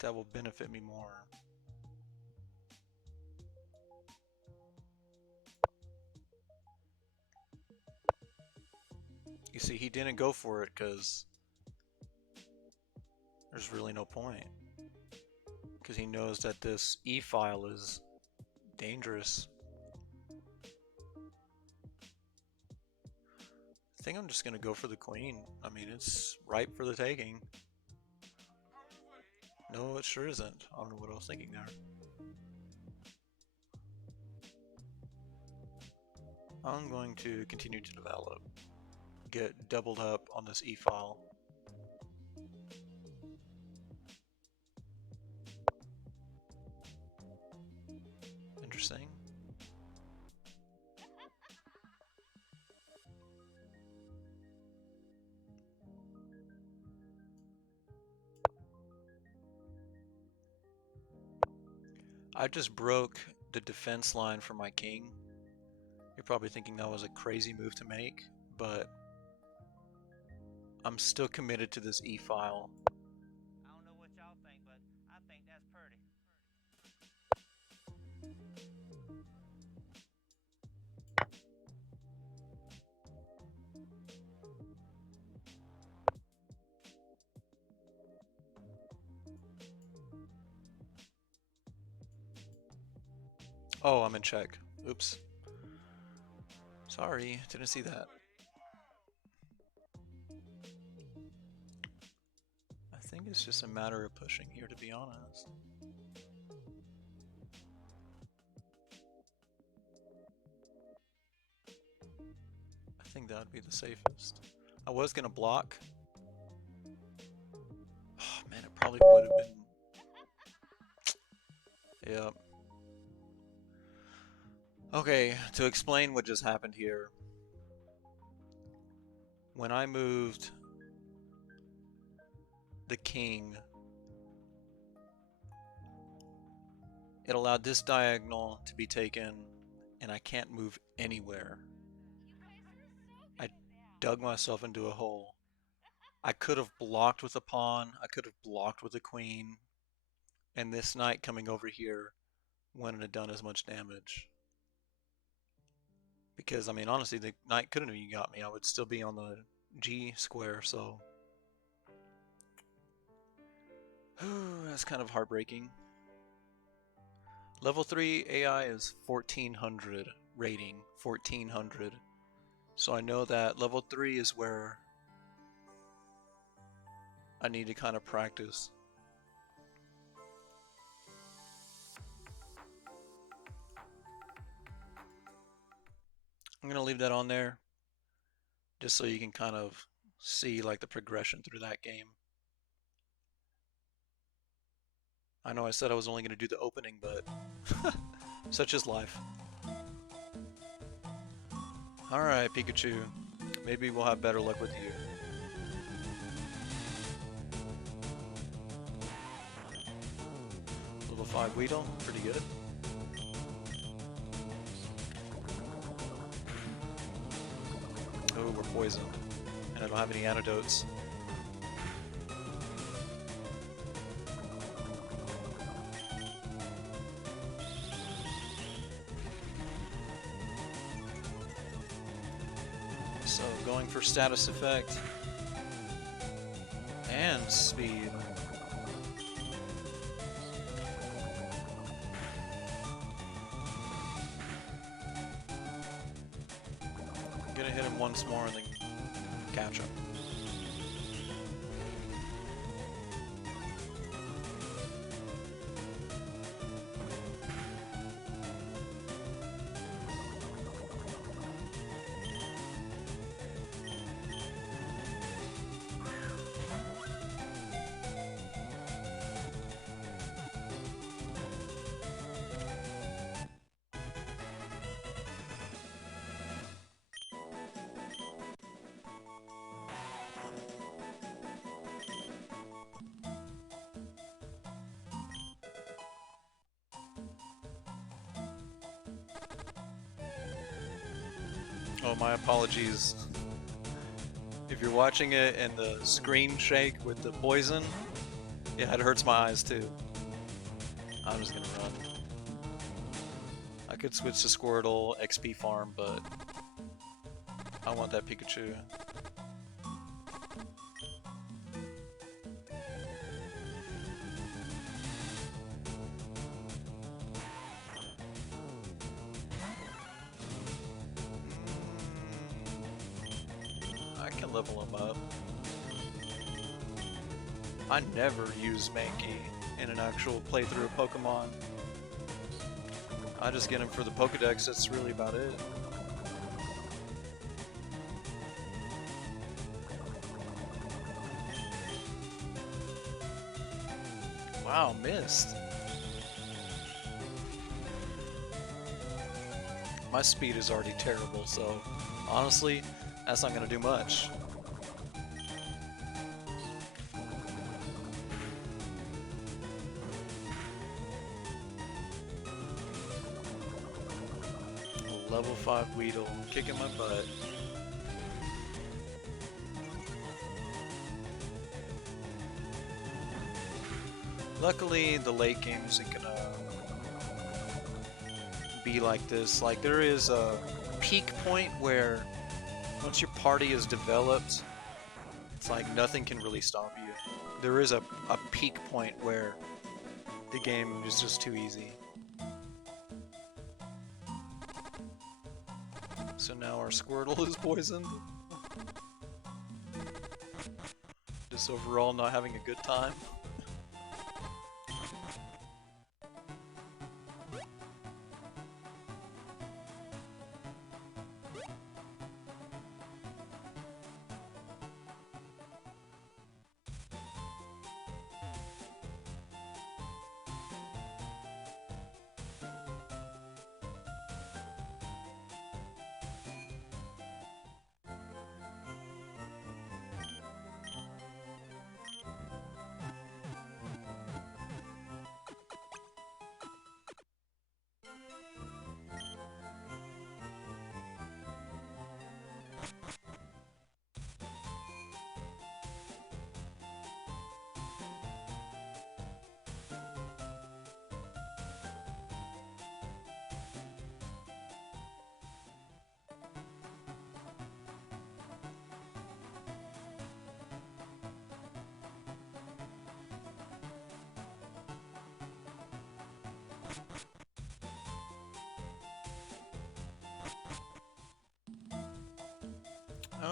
That will benefit me more. You see, he didn't go for it because there's really no point. Because he knows that this e-file is dangerous. I think I'm just going to go for the queen. I mean, it's ripe for the taking. No, it sure isn't. I don't know what I was thinking there. I'm going to continue to develop. Get doubled up on this e-file. Interesting. I just broke the defense line for my king. You're probably thinking that was a crazy move to make, but I'm still committed to this e-file. I don't know what y'all think, but I think that's pretty. Oh, I'm in check. Oops. Sorry, didn't see that. I think it's just a matter of pushing here, to be honest. I think that would be the safest. I was gonna block. Oh man, it probably would have been. Yep. Okay, to explain what just happened here. When I moved the king, it allowed this diagonal to be taken, and I can't move anywhere. I dug myself into a hole. I could have blocked with a pawn, I could have blocked with a queen, and this knight coming over here wouldn't have done as much damage. Because, I mean, honestly, the knight couldn't have even got me. I would still be on the G square, so... that's kind of heartbreaking. Level 3 AI is 1400 rating. 1400. So I know that level 3 is where I need to kind of practice. I'm going to leave that on there just so you can kind of see like the progression through that game. I know I said I was only going to do the opening, but such is life. Alright, Pikachu. Maybe we'll have better luck with you. Level 5 Weedle, pretty good. Oh, we're poisoned. And I don't have any antidotes. So, going for status effect. And speed. I'm gonna hit him once more and then catch him. Oh, my apologies. If you're watching it and the screen shake with the poison, yeah, it hurts my eyes too. I'm just gonna run. I could switch to Squirtle, XP farm, but I want that Pikachu. I can level him up. I never use Mankey in an actual playthrough of Pokemon. I just get him for the Pokedex, that's really about it. Wow, missed. My speed is already terrible, so honestly, that's not gonna do much. Level 5 Weedle, kicking my butt. Luckily, the late game isn't gonna be like this. Like, there is a peak point where once your party is developed, it's like nothing can really stop you. There is a peak point where the game is just too easy. So now our Squirtle is poisoned. Just overall not having a good time.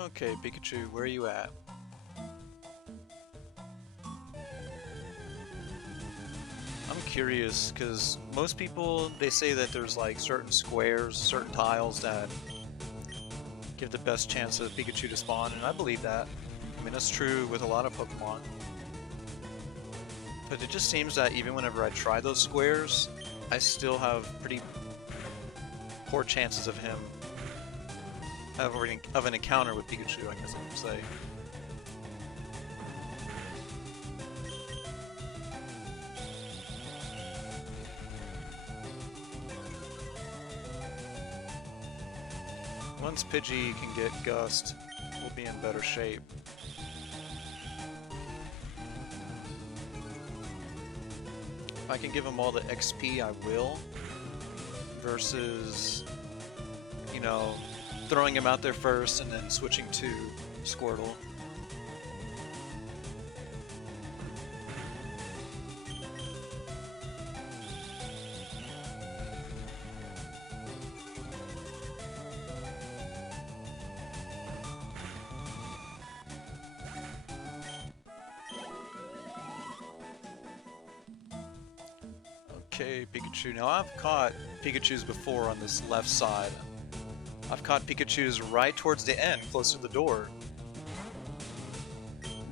Okay, Pikachu, where are you at? I'm curious, because most people, they say that there's like certain squares, certain tiles that give the best chance of Pikachu to spawn, and I believe that. I mean, that's true with a lot of Pokemon. But it just seems that even whenever I try those squares, I still have pretty poor chances of him of an encounter with Pikachu, I guess I would say. Once Pidgey can get Gust, we'll be in better shape. If I can give him all the XP, I will. Versus, you know, throwing him out there first and then switching to Squirtle. Okay, Pikachu. Now I've caught Pikachus before on this left side. I've caught Pikachus right towards the end, close to the door.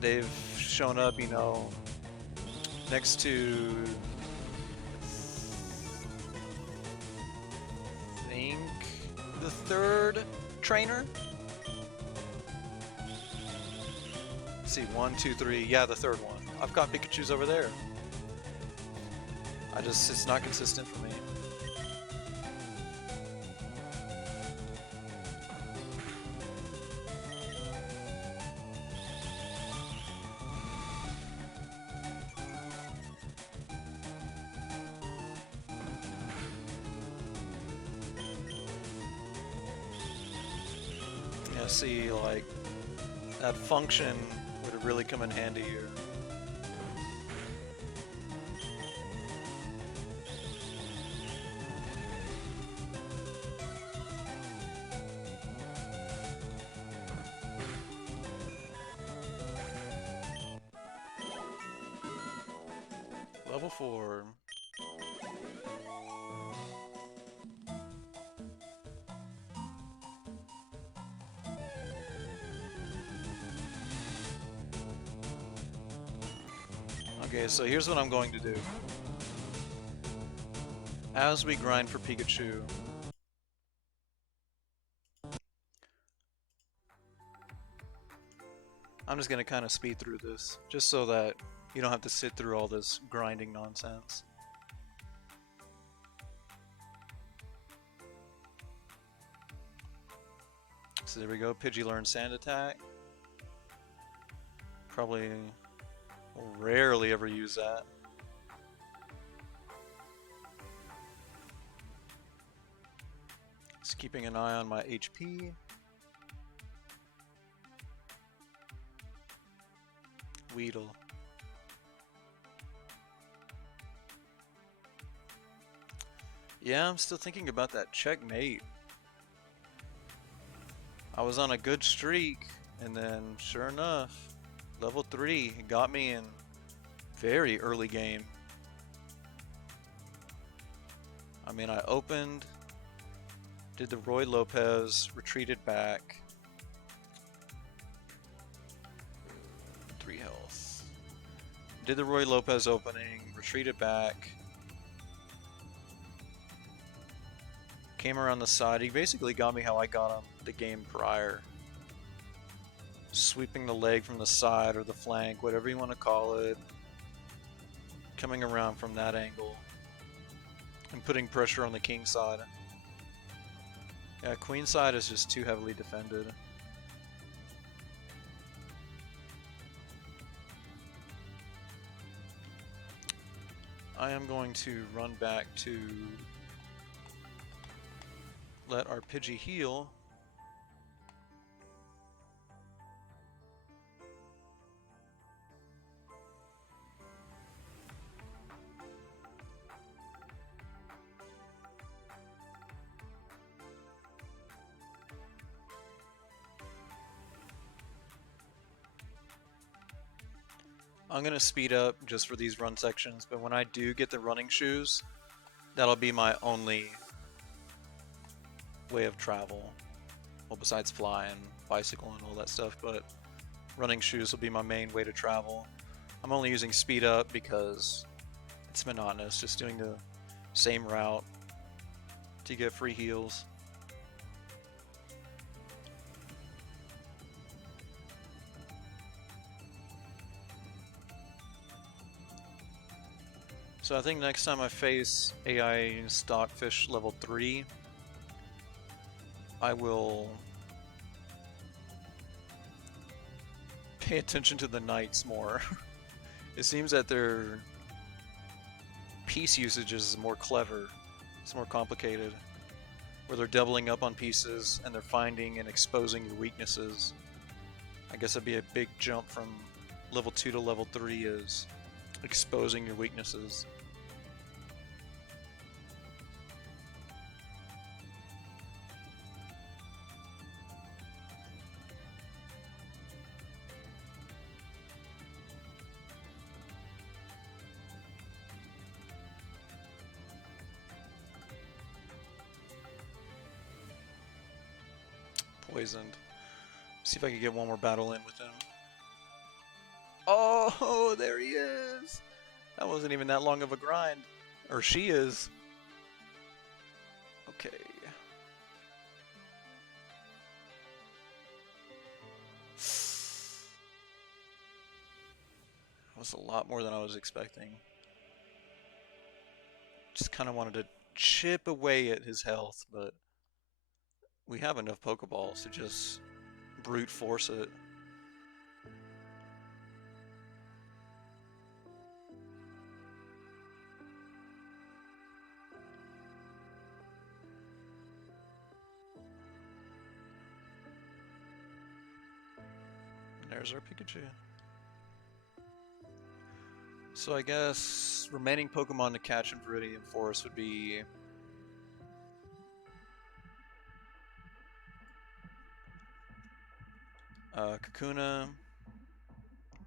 They've shown up, you know, next to, I think, the third trainer? Let's see, 1, 2, 3, yeah, the third one. I've got Pikachus over there. It's not consistent for me. Yeah, see, like, that function would have really come in handy here. Level 4. Okay, so here's what I'm going to do. As we grind for Pikachu, I'm just going to kind of speed through this, just so that you don't have to sit through all this grinding nonsense. So there we go, Pidgey learns Sand Attack. Probably will rarely ever use that. Just keeping an eye on my HP. Weedle. Yeah, I'm still thinking about that checkmate. I was on a good streak, and then sure enough, level 3 got me in very early game. I mean, I opened, did the Roy Lopez, retreated back. 3 health. Did the Roy Lopez opening, retreated back. Came around the side. He basically got me how I got him the game prior. Sweeping the leg from the side or the flank, whatever you want to call it. Coming around from that angle. And putting pressure on the king side. Yeah, queen side is just too heavily defended. I am going to run back to let our Pidgey heal. I'm going to speed up just for these run sections, but when I do get the running shoes, that'll be my only way of travel. Well, besides flying, bicycle and all that stuff, but running shoes will be my main way to travel. I'm only using speed up because it's monotonous, just doing the same route to get free heals. So I think next time I face AI Stockfish level 3, I will pay attention to the knights more. It seems that their piece usage is more clever, it's more complicated, where they're doubling up on pieces and they're finding and exposing your weaknesses. I guess that'd be a big jump from level 2 to level 3 is exposing your weaknesses. Poisoned. See if I can get one more battle in with him. Oh, there he is! That wasn't even that long of a grind. Or she is. Okay. That was a lot more than I was expecting. Just kind of wanted to chip away at his health, but we have enough Pokeballs to just brute force it. there's our Pikachu. So I guess remaining Pokemon to catch in Viridian Forest would be Kakuna,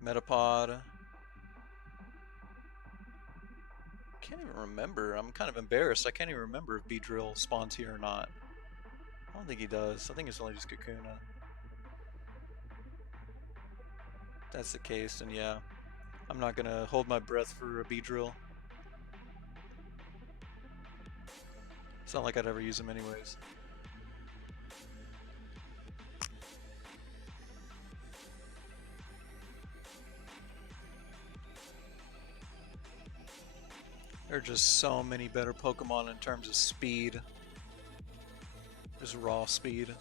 Metapod. Can't even remember. I'm kind of embarrassed. I can't even remember if Beedrill spawns here or not. I don't think he does. I think it's only just Kakuna. If that's the case, then yeah. I'm not gonna hold my breath for a Beedrill. It's not like I'd ever use him anyways. There are just so many better Pokemon in terms of speed. Just raw speed.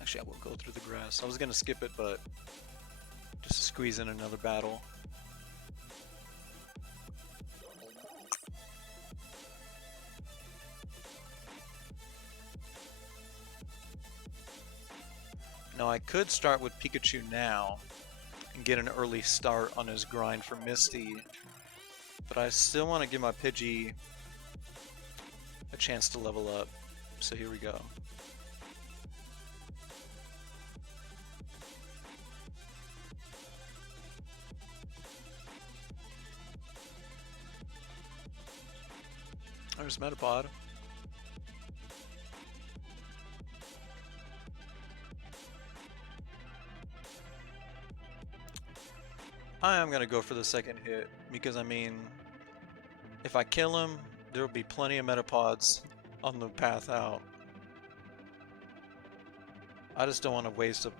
Actually, I will go through the grass. I was gonna skip it, but just to squeeze in another battle. Now I could start with Pikachu now and get an early start on his grind for Misty, but I still want to give my Pidgey a chance to level up. So here we go. There's Metapod. I am going to go for the second hit because, I mean, if I kill him, there will be plenty of Metapods on the path out. I just don't want to waste a...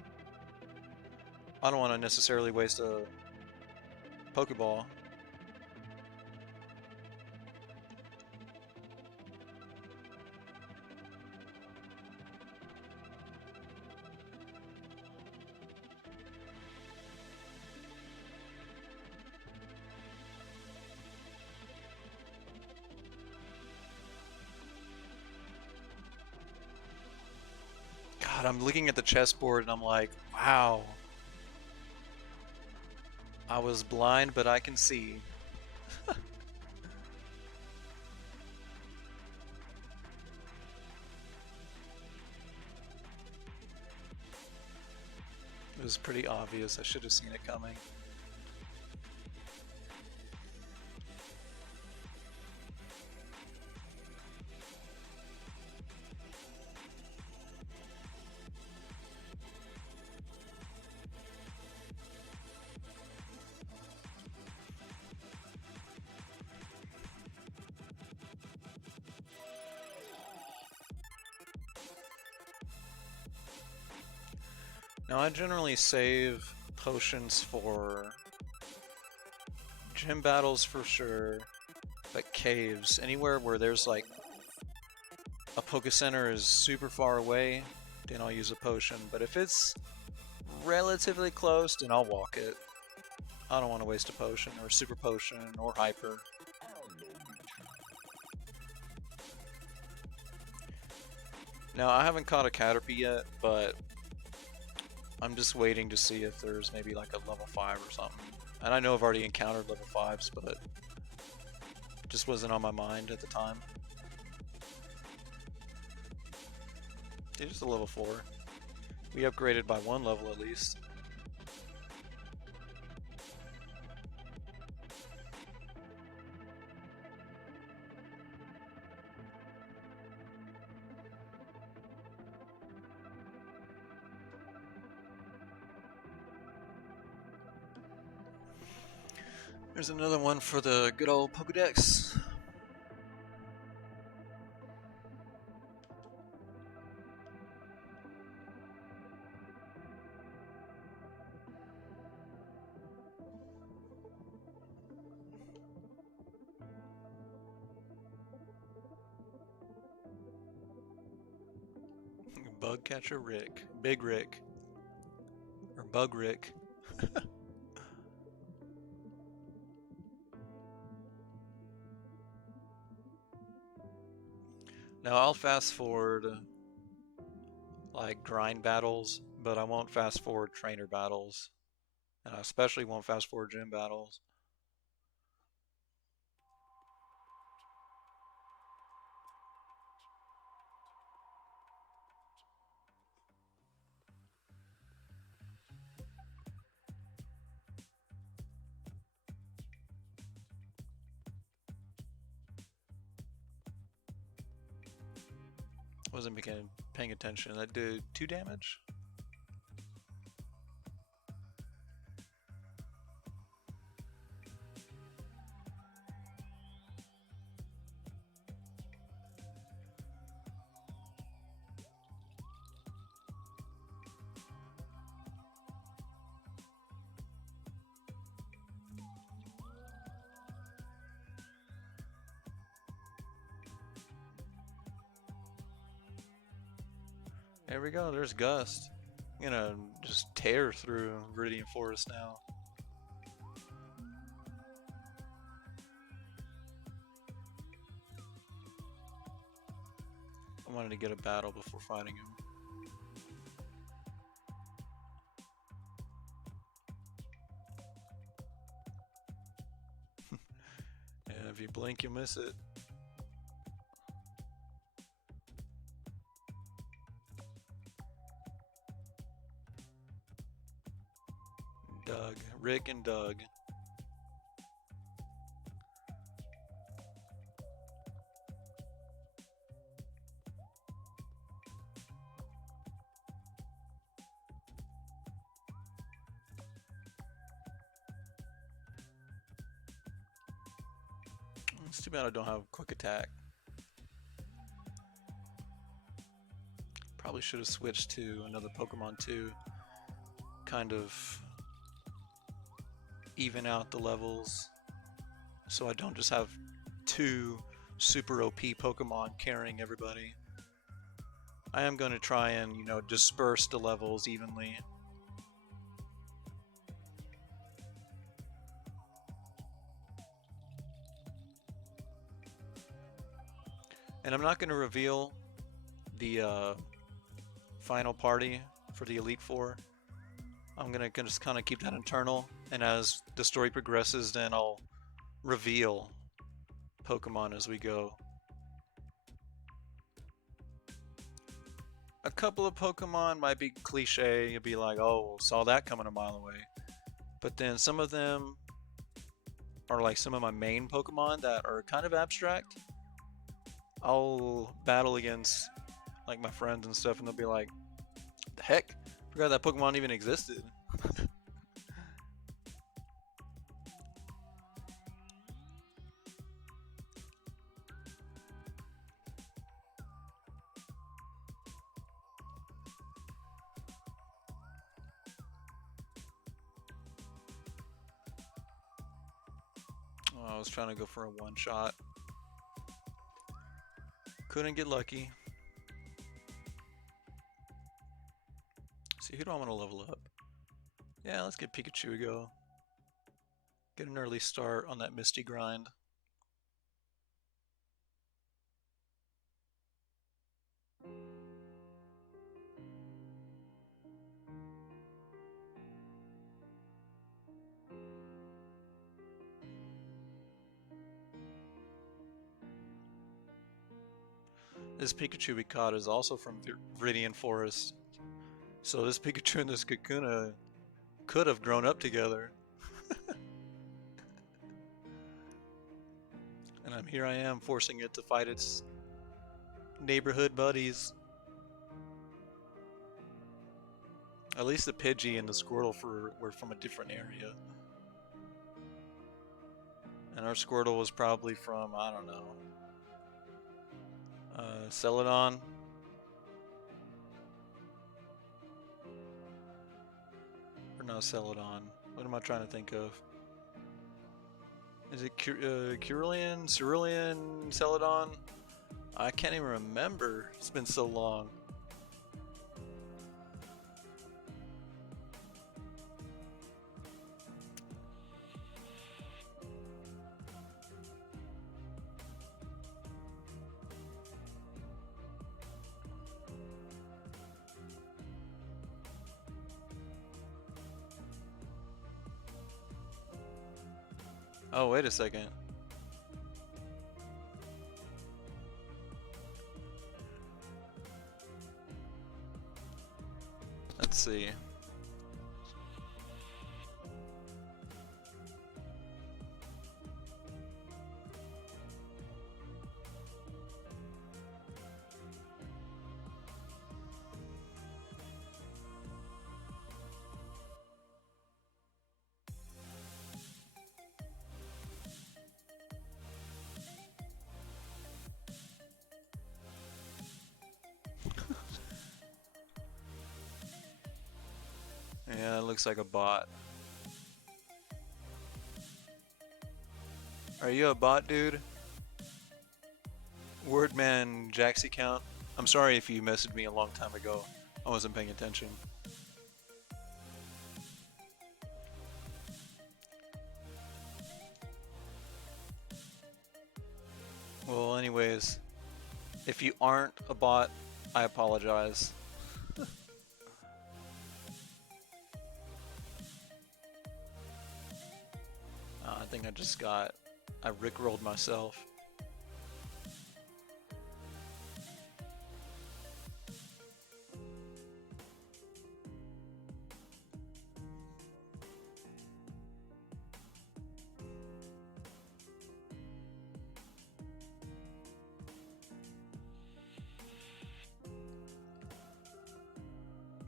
I don't want to necessarily waste a Pokeball. God, I'm looking at the chessboard and I'm like, wow. I was blind, but I can see. It was pretty obvious. I should have seen it coming. Now I generally save potions for gym battles for sure, but caves, anywhere where there's like a Poke Center is super far away, then I'll use a potion. But if it's relatively close, then I'll walk it. I don't want to waste a potion or super potion or hyper. Now I haven't caught a Caterpie yet, but I'm just waiting to see if there's maybe like a level 5 or something. And I know I've already encountered level 5s, but it just wasn't on my mind at the time. It's just a level 4. We upgraded by 1 level at least. There's another one for the good old Pokedex. Bug Catcher Rick. Big Rick. Or Bug Rick. Now I'll fast forward like grind battles, but I won't fast forward trainer battles. And I especially won't fast forward gym battles. Wasn't paying attention. That did 2 damage? There we go, there's Gust. I'm gonna just tear through Viridian Forest now. I wanted to get a battle before fighting him. And if you blink, you miss it. Doug, Rick and Doug. It's too bad I don't have quick attack. Probably should have switched to another Pokemon too. Kind of even out the levels so I don't just have 2 super OP Pokemon carrying everybody. I am going to try and, you know, disperse the levels evenly. And I'm not going to reveal the final party for the Elite Four. I'm going to just kind of keep that internal, and as the story progresses, then I'll reveal Pokemon as we go. A couple of Pokemon might be cliche, you'll be like, oh, saw that coming a mile away. But then some of them are like some of my main Pokemon that are kind of abstract. I'll battle against like my friends and stuff, and they'll be like, the heck? Forgot that Pokemon even existed. Oh, I was trying to go for a one-shot. Couldn't get lucky. See, who do I want to level up? Yeah, let's get Pikachu to go. Get an early start on that Misty grind. This Pikachu we caught is also from Viridian Forest. So this Pikachu and this Kakuna could have grown up together. And here I am forcing it to fight its neighborhood buddies. At least the Pidgey and the Squirtle were from a different area. And our Squirtle was probably from, I don't know, Celadon. Or not Celadon. What am I trying to think of? Is it Cerulean, Celadon? I can't even remember. It's been so long. Oh, wait a second. Let's see. Yeah, it looks like a bot. Are you a bot, dude? Wordman Jack's account. I'm sorry if you messaged me a long time ago. I wasn't paying attention. Well, anyways, if you aren't a bot, I apologize. I think I rickrolled myself.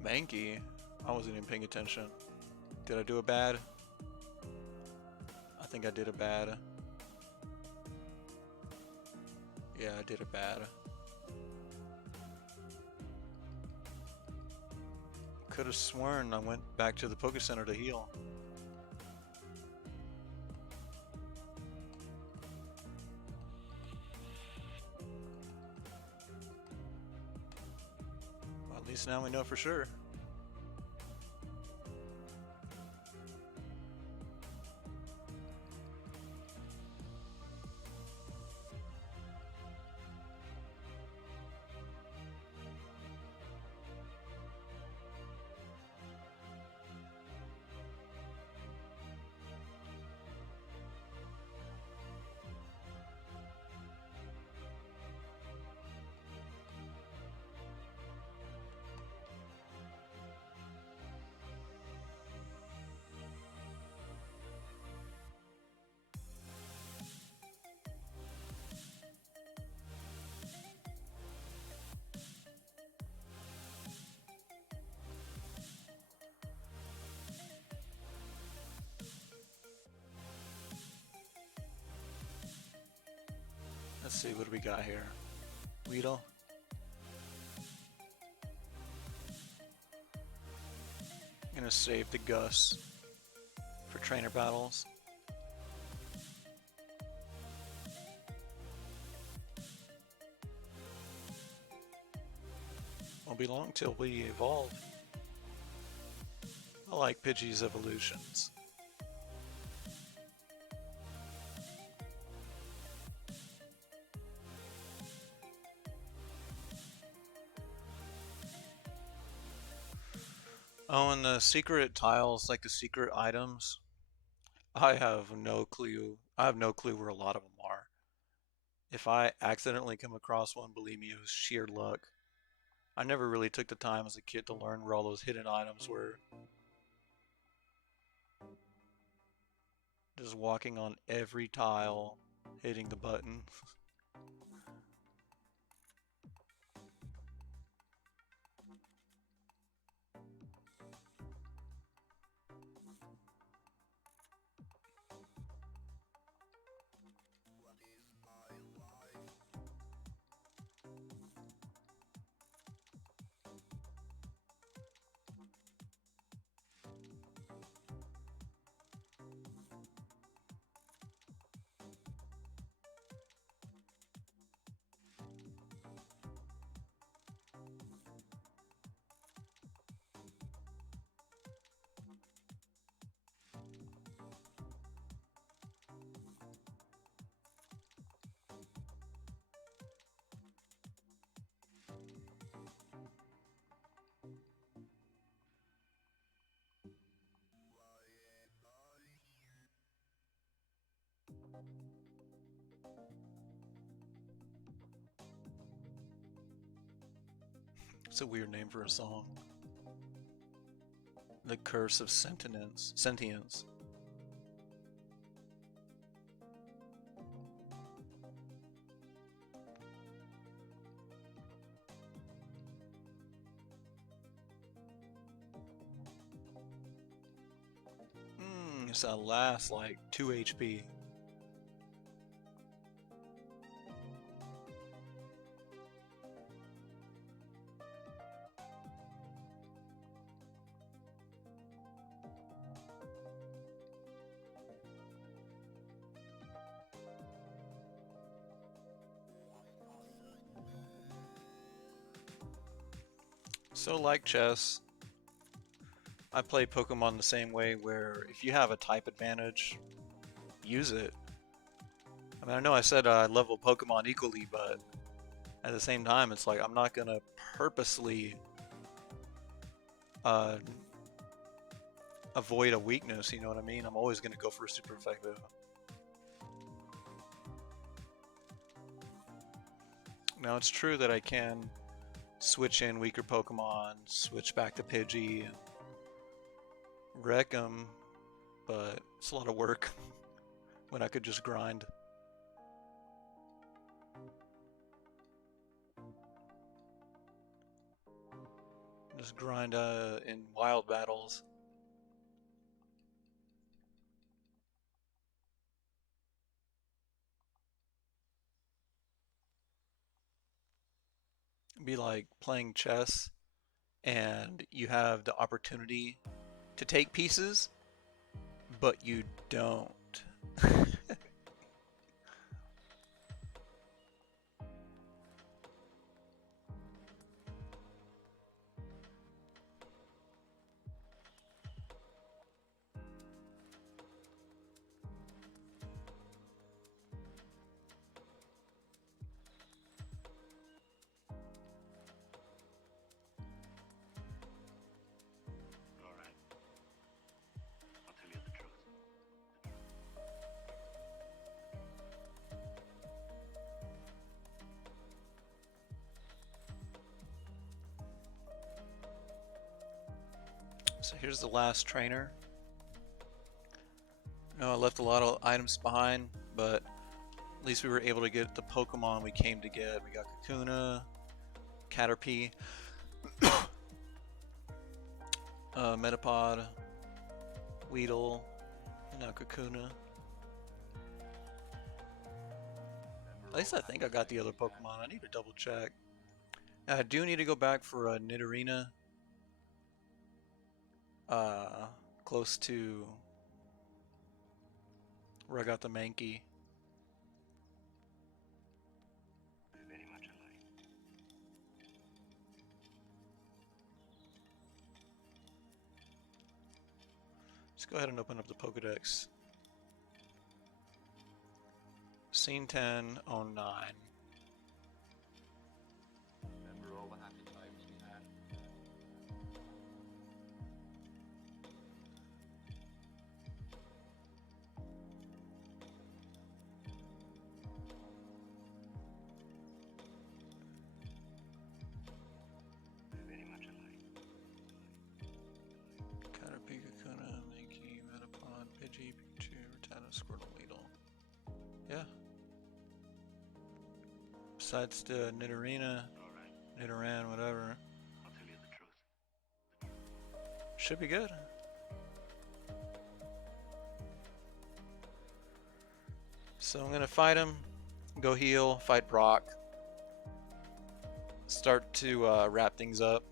Manky? I wasn't even paying attention. Did I do a bad? I think I did a bad. Yeah, I did a bad. Could have sworn I went back to the Poké Center to heal. Well, at least now we know for sure. Let's see, what do we got here? Weedle? I'm gonna save the Gus for trainer battles. Won't be long till we evolve. I like Pidgey's evolutions. Oh, and the secret tiles, like the secret items, I have no clue. I have no clue where a lot of them are. If I accidentally come across one, believe me, it was sheer luck. I never really took the time as a kid to learn where all those hidden items were. Just walking on every tile, hitting the button. It's a weird name for a song. The Curse of Sentience. Sentience. It's that last like 2 HP. So like chess, I play Pokemon the same way where if you have a type advantage, use it. I mean, I know I said I level Pokemon equally, but at the same time, it's like I'm not gonna purposely uh, avoid a weakness, you know what I mean? I'm always gonna go for a super effective. Now it's true that I can switch in weaker Pokemon, switch back to Pidgey, and wreck them, but it's a lot of work when I could just grind. Just grind in wild battles. It'd be like playing chess and you have the opportunity to take pieces, but you don't. So here's the last trainer. No, I left a lot of items behind, but at least we were able to get the Pokemon we came to get. We got Kakuna, Caterpie, Metapod, Weedle, and now Kakuna. At least I think I got the other Pokemon. I need to double check. I do need to go back for a Nidorina. Close to where I got the Mankey. Very much alike. Let's go ahead and open up the Pokedex. Scene 1009. Remember all the happy times we had? Very much alike. Caterpie, Kakuna, Mankey, Metapod, Pidgey, Pikachu, Rattata, Squirtle, Weedle. Yeah. Besides the Nidorina, Nidoran, whatever. I'll tell you the truth. Should be good. So I'm gonna fight him, go heal, fight Brock, start to wrap things up.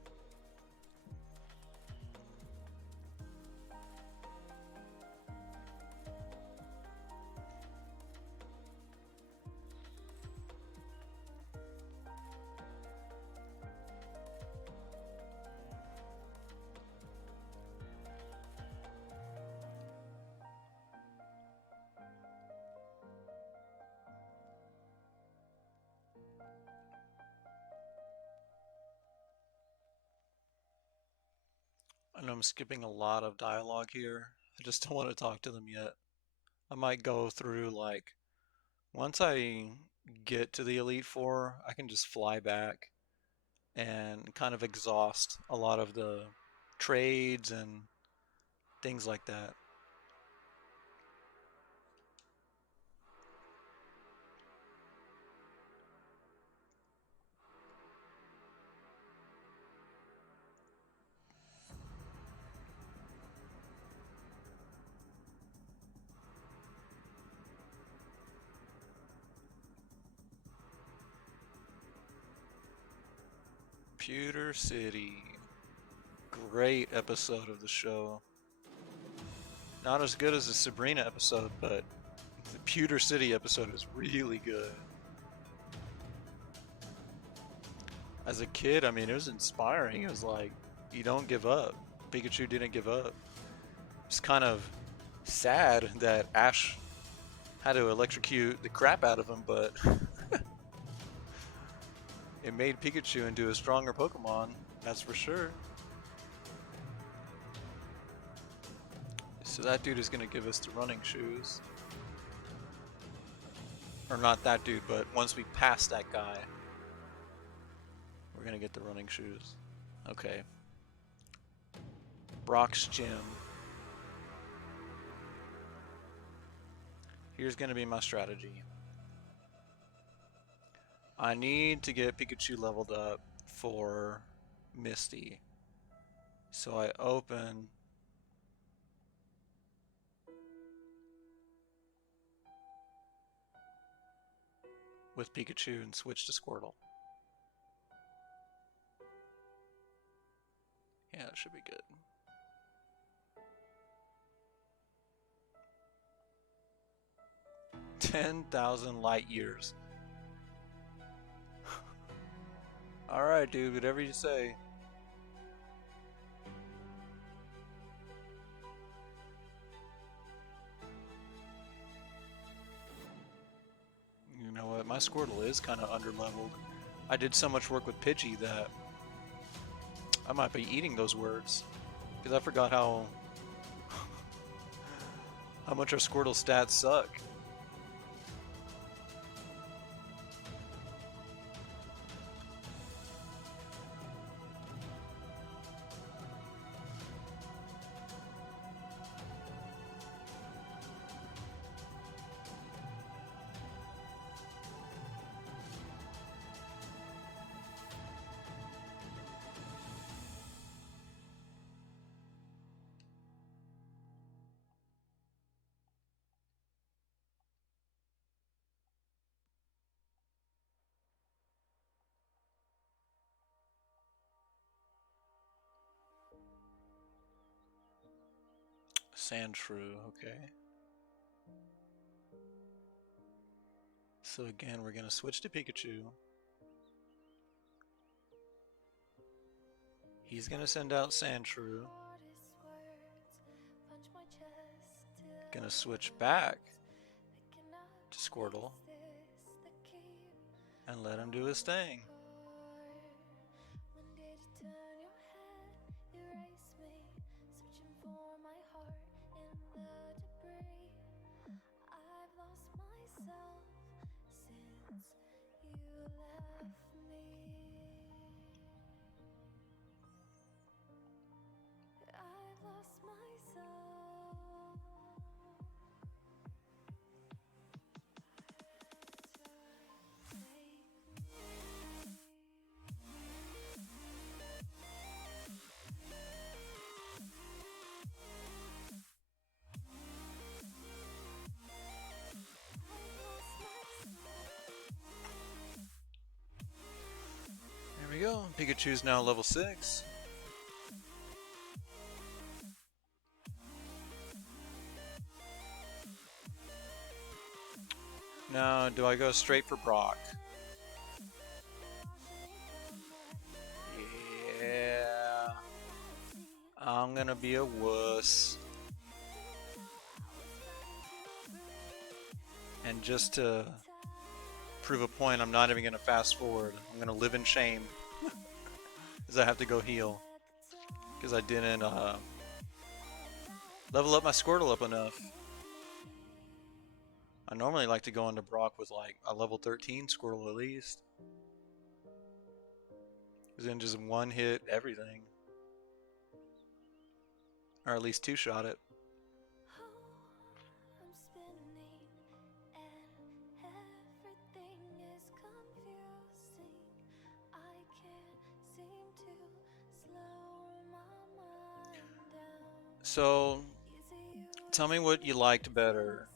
I know I'm skipping a lot of dialogue here. I just don't want to talk to them yet. I might go through like once I get to the Elite Four, I can just fly back and kind of exhaust a lot of the trades and things like that. Pewter City. Great episode of the show. Not as good as the Sabrina episode, but the Pewter City episode is really good. As a kid, I mean, it was inspiring. It was like, you don't give up. Pikachu didn't give up. It's kind of sad that Ash had to electrocute the crap out of him, but it made Pikachu into a stronger Pokemon, that's for sure. So that dude is going to give us the running shoes. Or not that dude, but once we pass that guy, we're going to get the running shoes. Okay. Brock's Gym. Here's going to be my strategy. I need to get Pikachu leveled up for Misty. So I open with Pikachu and switch to Squirtle. Yeah, that should be good. $10,000 light years. Alright, dude, whatever you say. You know what? My Squirtle is kind of underleveled. I did so much work with Pidgey that I might be eating those words. Because I forgot how much our Squirtle stats suck. Sandshrew, okay. So again, we're gonna switch to Pikachu. He's gonna send out Sandshrew. Gonna switch back to Squirtle and let him do his thing. There we go. Pikachu's now level 6. Now, do I go straight for Brock? Yeah. I'm gonna be a wuss. And just to prove a point, I'm not even gonna fast forward. I'm gonna live in shame. Because I have to go heal. Because I didn't level up my Squirtle up enough. I normally like to go into Brock with like a level 13 Squirtle at least. Then just one hit everything. Or at least two-shot it. I'm spinning and everything is confusing. I can't seem to slow my mind down. So, tell me what you liked better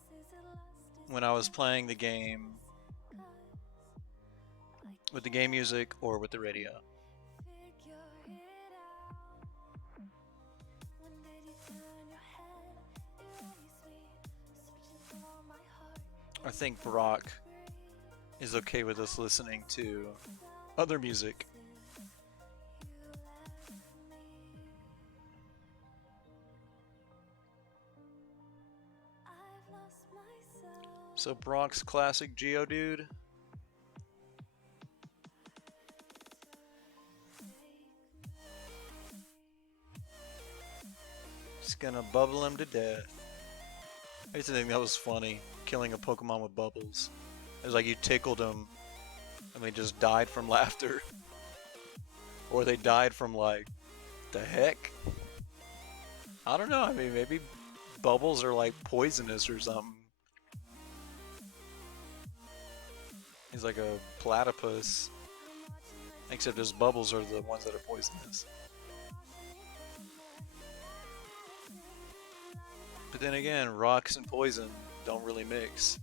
when I was playing the game with the game music or with the radio. I think Brock is okay with us listening to other music. So Brock's classic Geodude. Just gonna bubble him to death. I used to think that was funny, killing a Pokemon with bubbles. It was like you tickled them and they just died from laughter. Or they died from like, the heck? I don't know, I mean maybe bubbles are like poisonous or something. He's like a platypus. Except his bubbles are the ones that are poisonous. But then again, rocks and poison don't really mix.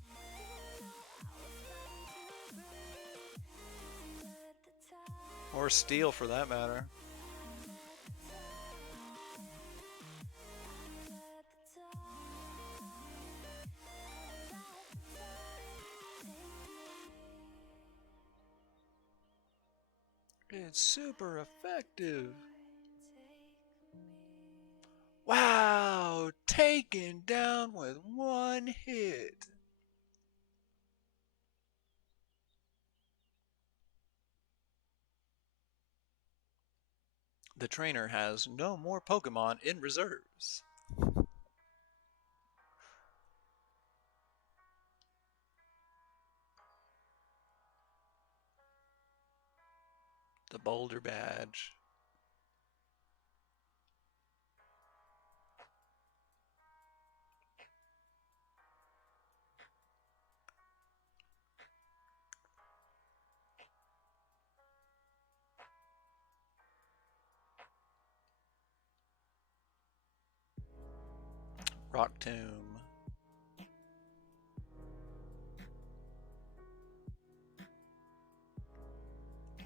Or steel for that matter. It's super effective. Wow, taken down with one hit. The trainer has no more Pokemon in reserves. The Boulder Badge. Rock Tomb.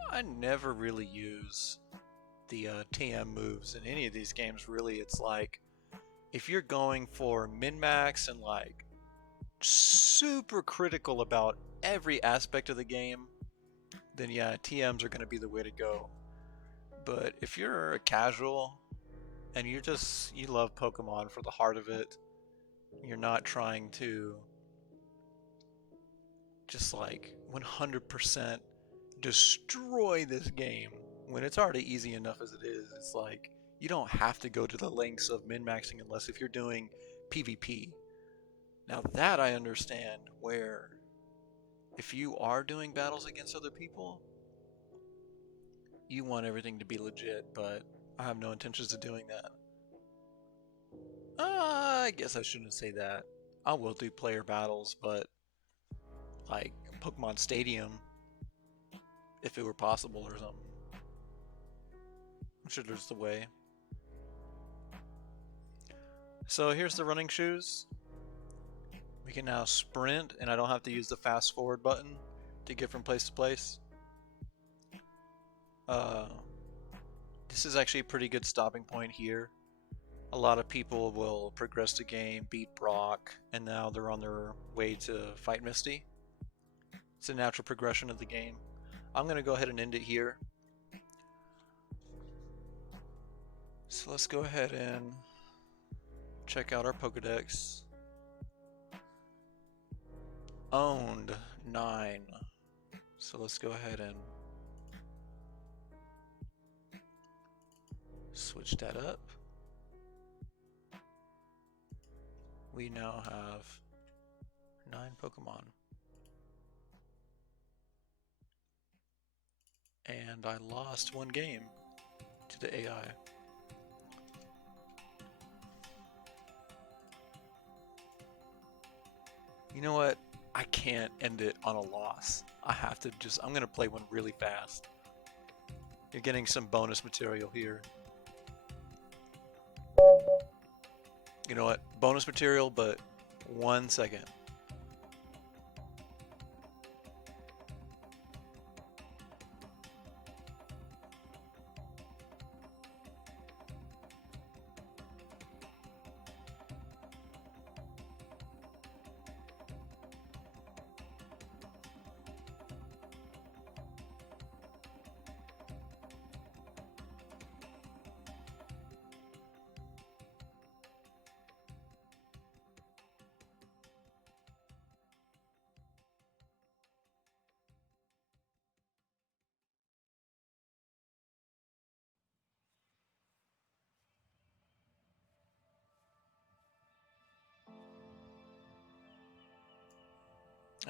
I never really use the TM moves in any of these games, really. It's like, if you're going for min-max and like super critical about every aspect of the game, then yeah, TMs are going to be the way to go. But if you're a casual and you love Pokemon for the heart of it, you're not trying to just like 100% destroy this game when it's already easy enough as it is. It's like, you don't have to go to the lengths of min-maxing unless if you're doing PvP. Now that I understand, where if you are doing battles against other people, you want everything to be legit, but I have no intentions of doing that. I guess I shouldn't say that. I will do player battles, but like Pokemon Stadium, if it were possible or something. I'm sure there's the way. So here's the running shoes. We can now sprint, and I don't have to use the fast forward button to get from place to place. This is actually a pretty good stopping point here. A lot of people will progress the game, beat Brock, and now they're on their way to fight Misty. It's a natural progression of the game. I'm going to go ahead and end it here. So let's go ahead and check out our Pokedex. Owned 9. So let's go ahead and switch that up. We now have 9 Pokemon. and I lost one game to the AI. You know what? I can't end it on a loss. I have to I'm gonna play one really fast. You're getting some bonus material here. You know what? Bonus material, but 1 second.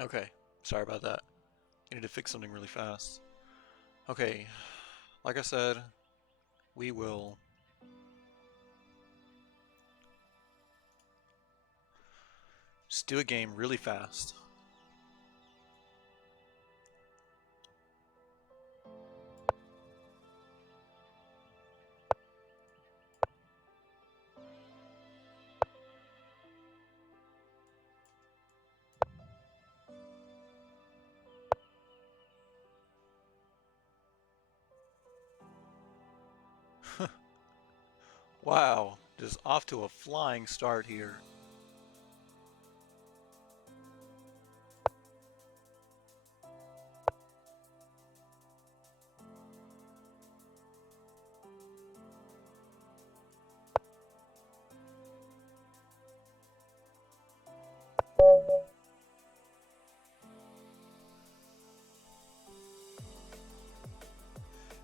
Okay, sorry about that. I need to fix something really fast. Okay, like I said, we will just do a game really fast. Wow, just off to a flying start here.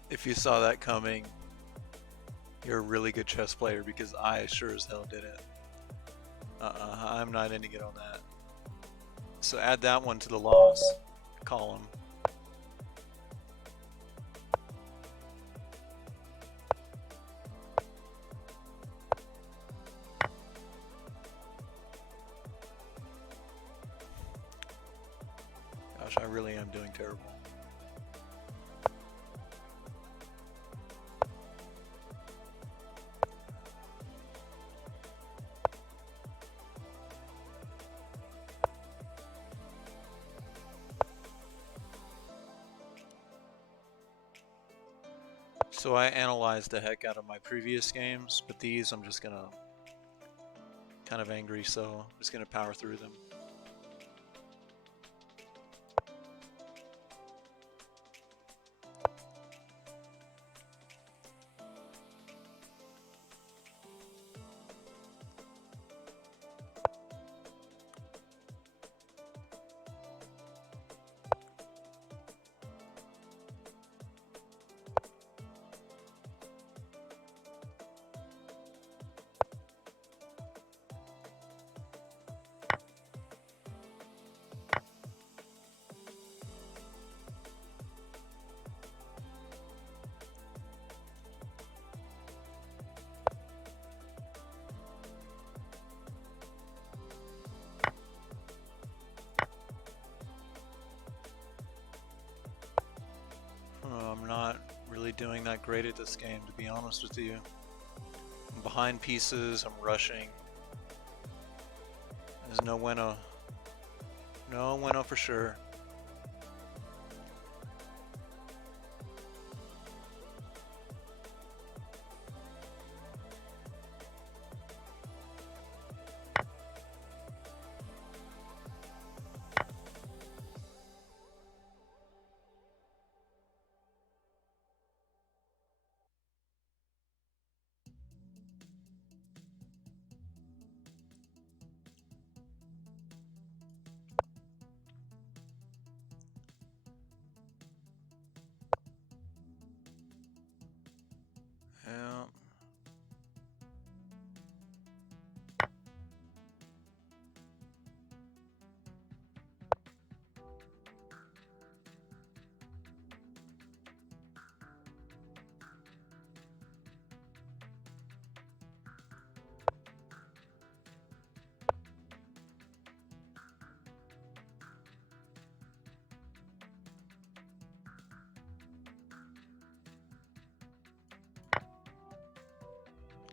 If you saw that coming, you're a really good chess player because I sure as hell didn't. I'm not ending it on that. So add that one to the loss column. Gosh, I really am doing terrible. So I analyzed the heck out of my previous games, but these I'm just gonna kind of angry, so I'm just gonna power through them. I'm not really doing that great at this game, to be honest with you. I'm behind pieces, I'm rushing. There's no bueno. No bueno for sure.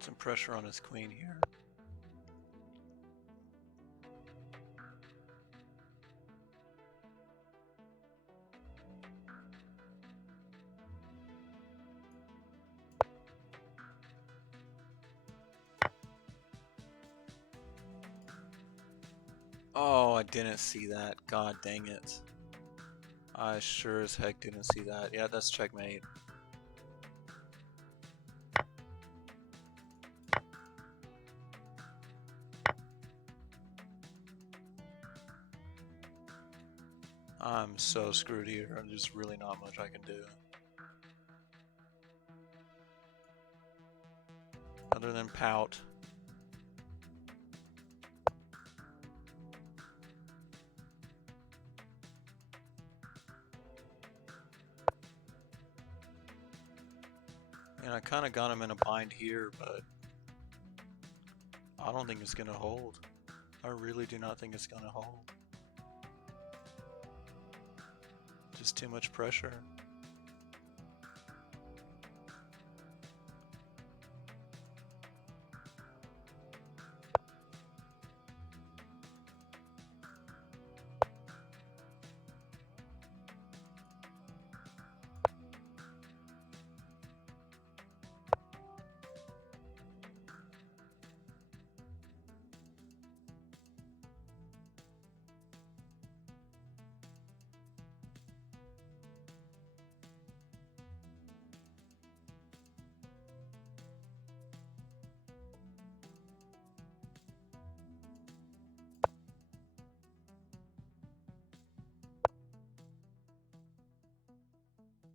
some pressure on his queen here. Oh, I didn't see that. God dang it. I sure as heck didn't see that. Yeah, that's checkmate. I'm so screwed here. There's really not much I can do. Other than pout. And I kind of got him in a bind here, but I don't think it's going to hold. I really do not think it's going to hold. Just too much pressure.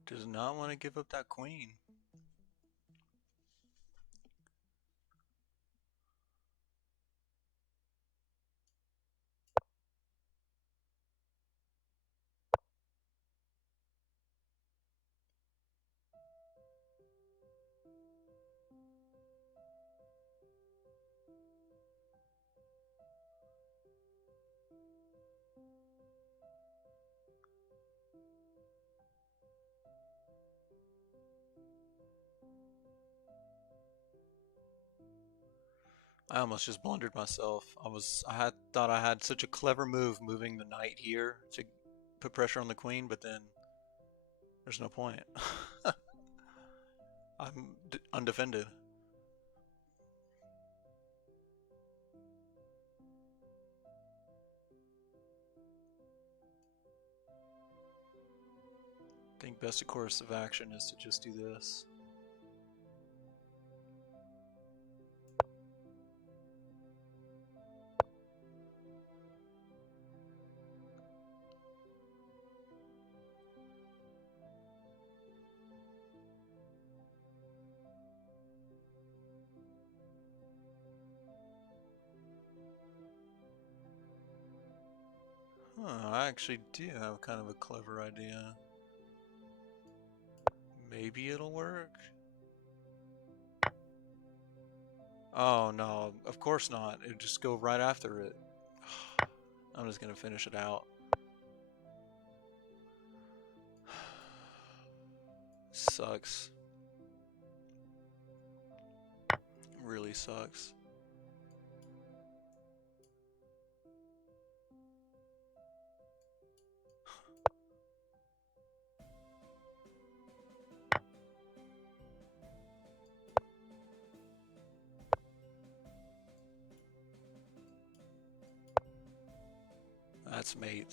Does not want to give up that queen. I almost just blundered myself. I thought I had such a clever move moving the knight here to put pressure on the queen, but then there's no point. I'm undefended. I think best course of action is to just do this. I actually do have kind of a clever idea. Maybe it'll work? Oh no, of course not. It'd just go right after it. I'm just gonna finish it out. Sucks. Really sucks. That's mate.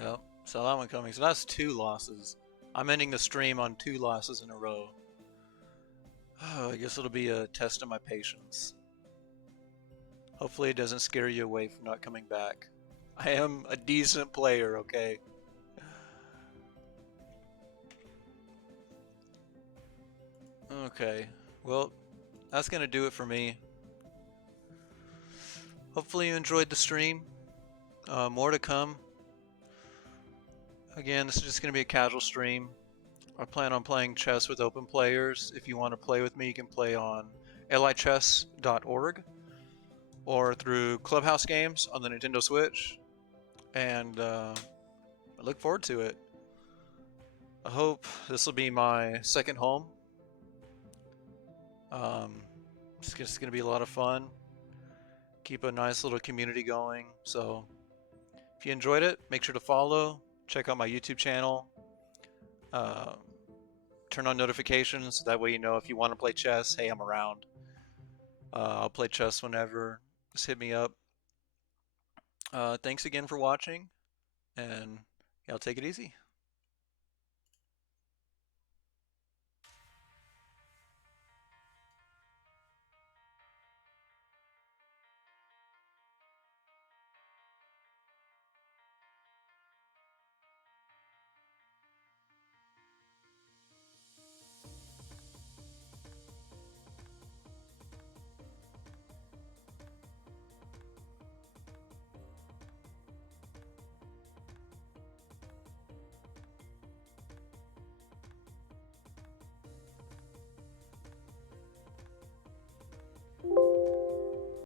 Yep, saw that one coming. So that's 2 losses. I'm ending the stream on 2 losses in a row. Oh, I guess it'll be a test of my patience. Hopefully it doesn't scare you away from not coming back. I am a decent player, okay? Okay, well, that's gonna do it for me. Hopefully you enjoyed the stream. More to come. Again, this is just gonna be a casual stream. I plan on playing chess with open players. If you want to play with me, you can play on lichess.org or through Clubhouse games on the Nintendo Switch. And I look forward to it. I hope this will be my second home. It's just going to be a lot of fun. Keep a nice little community going. So if you enjoyed it, make sure to follow. Check out my YouTube channel. Turn on notifications so that way you know if you want to play chess. Hey, I'm around. I'll play chess whenever. Just hit me up. Thanks again for watching, and yeah, I'll take it easy.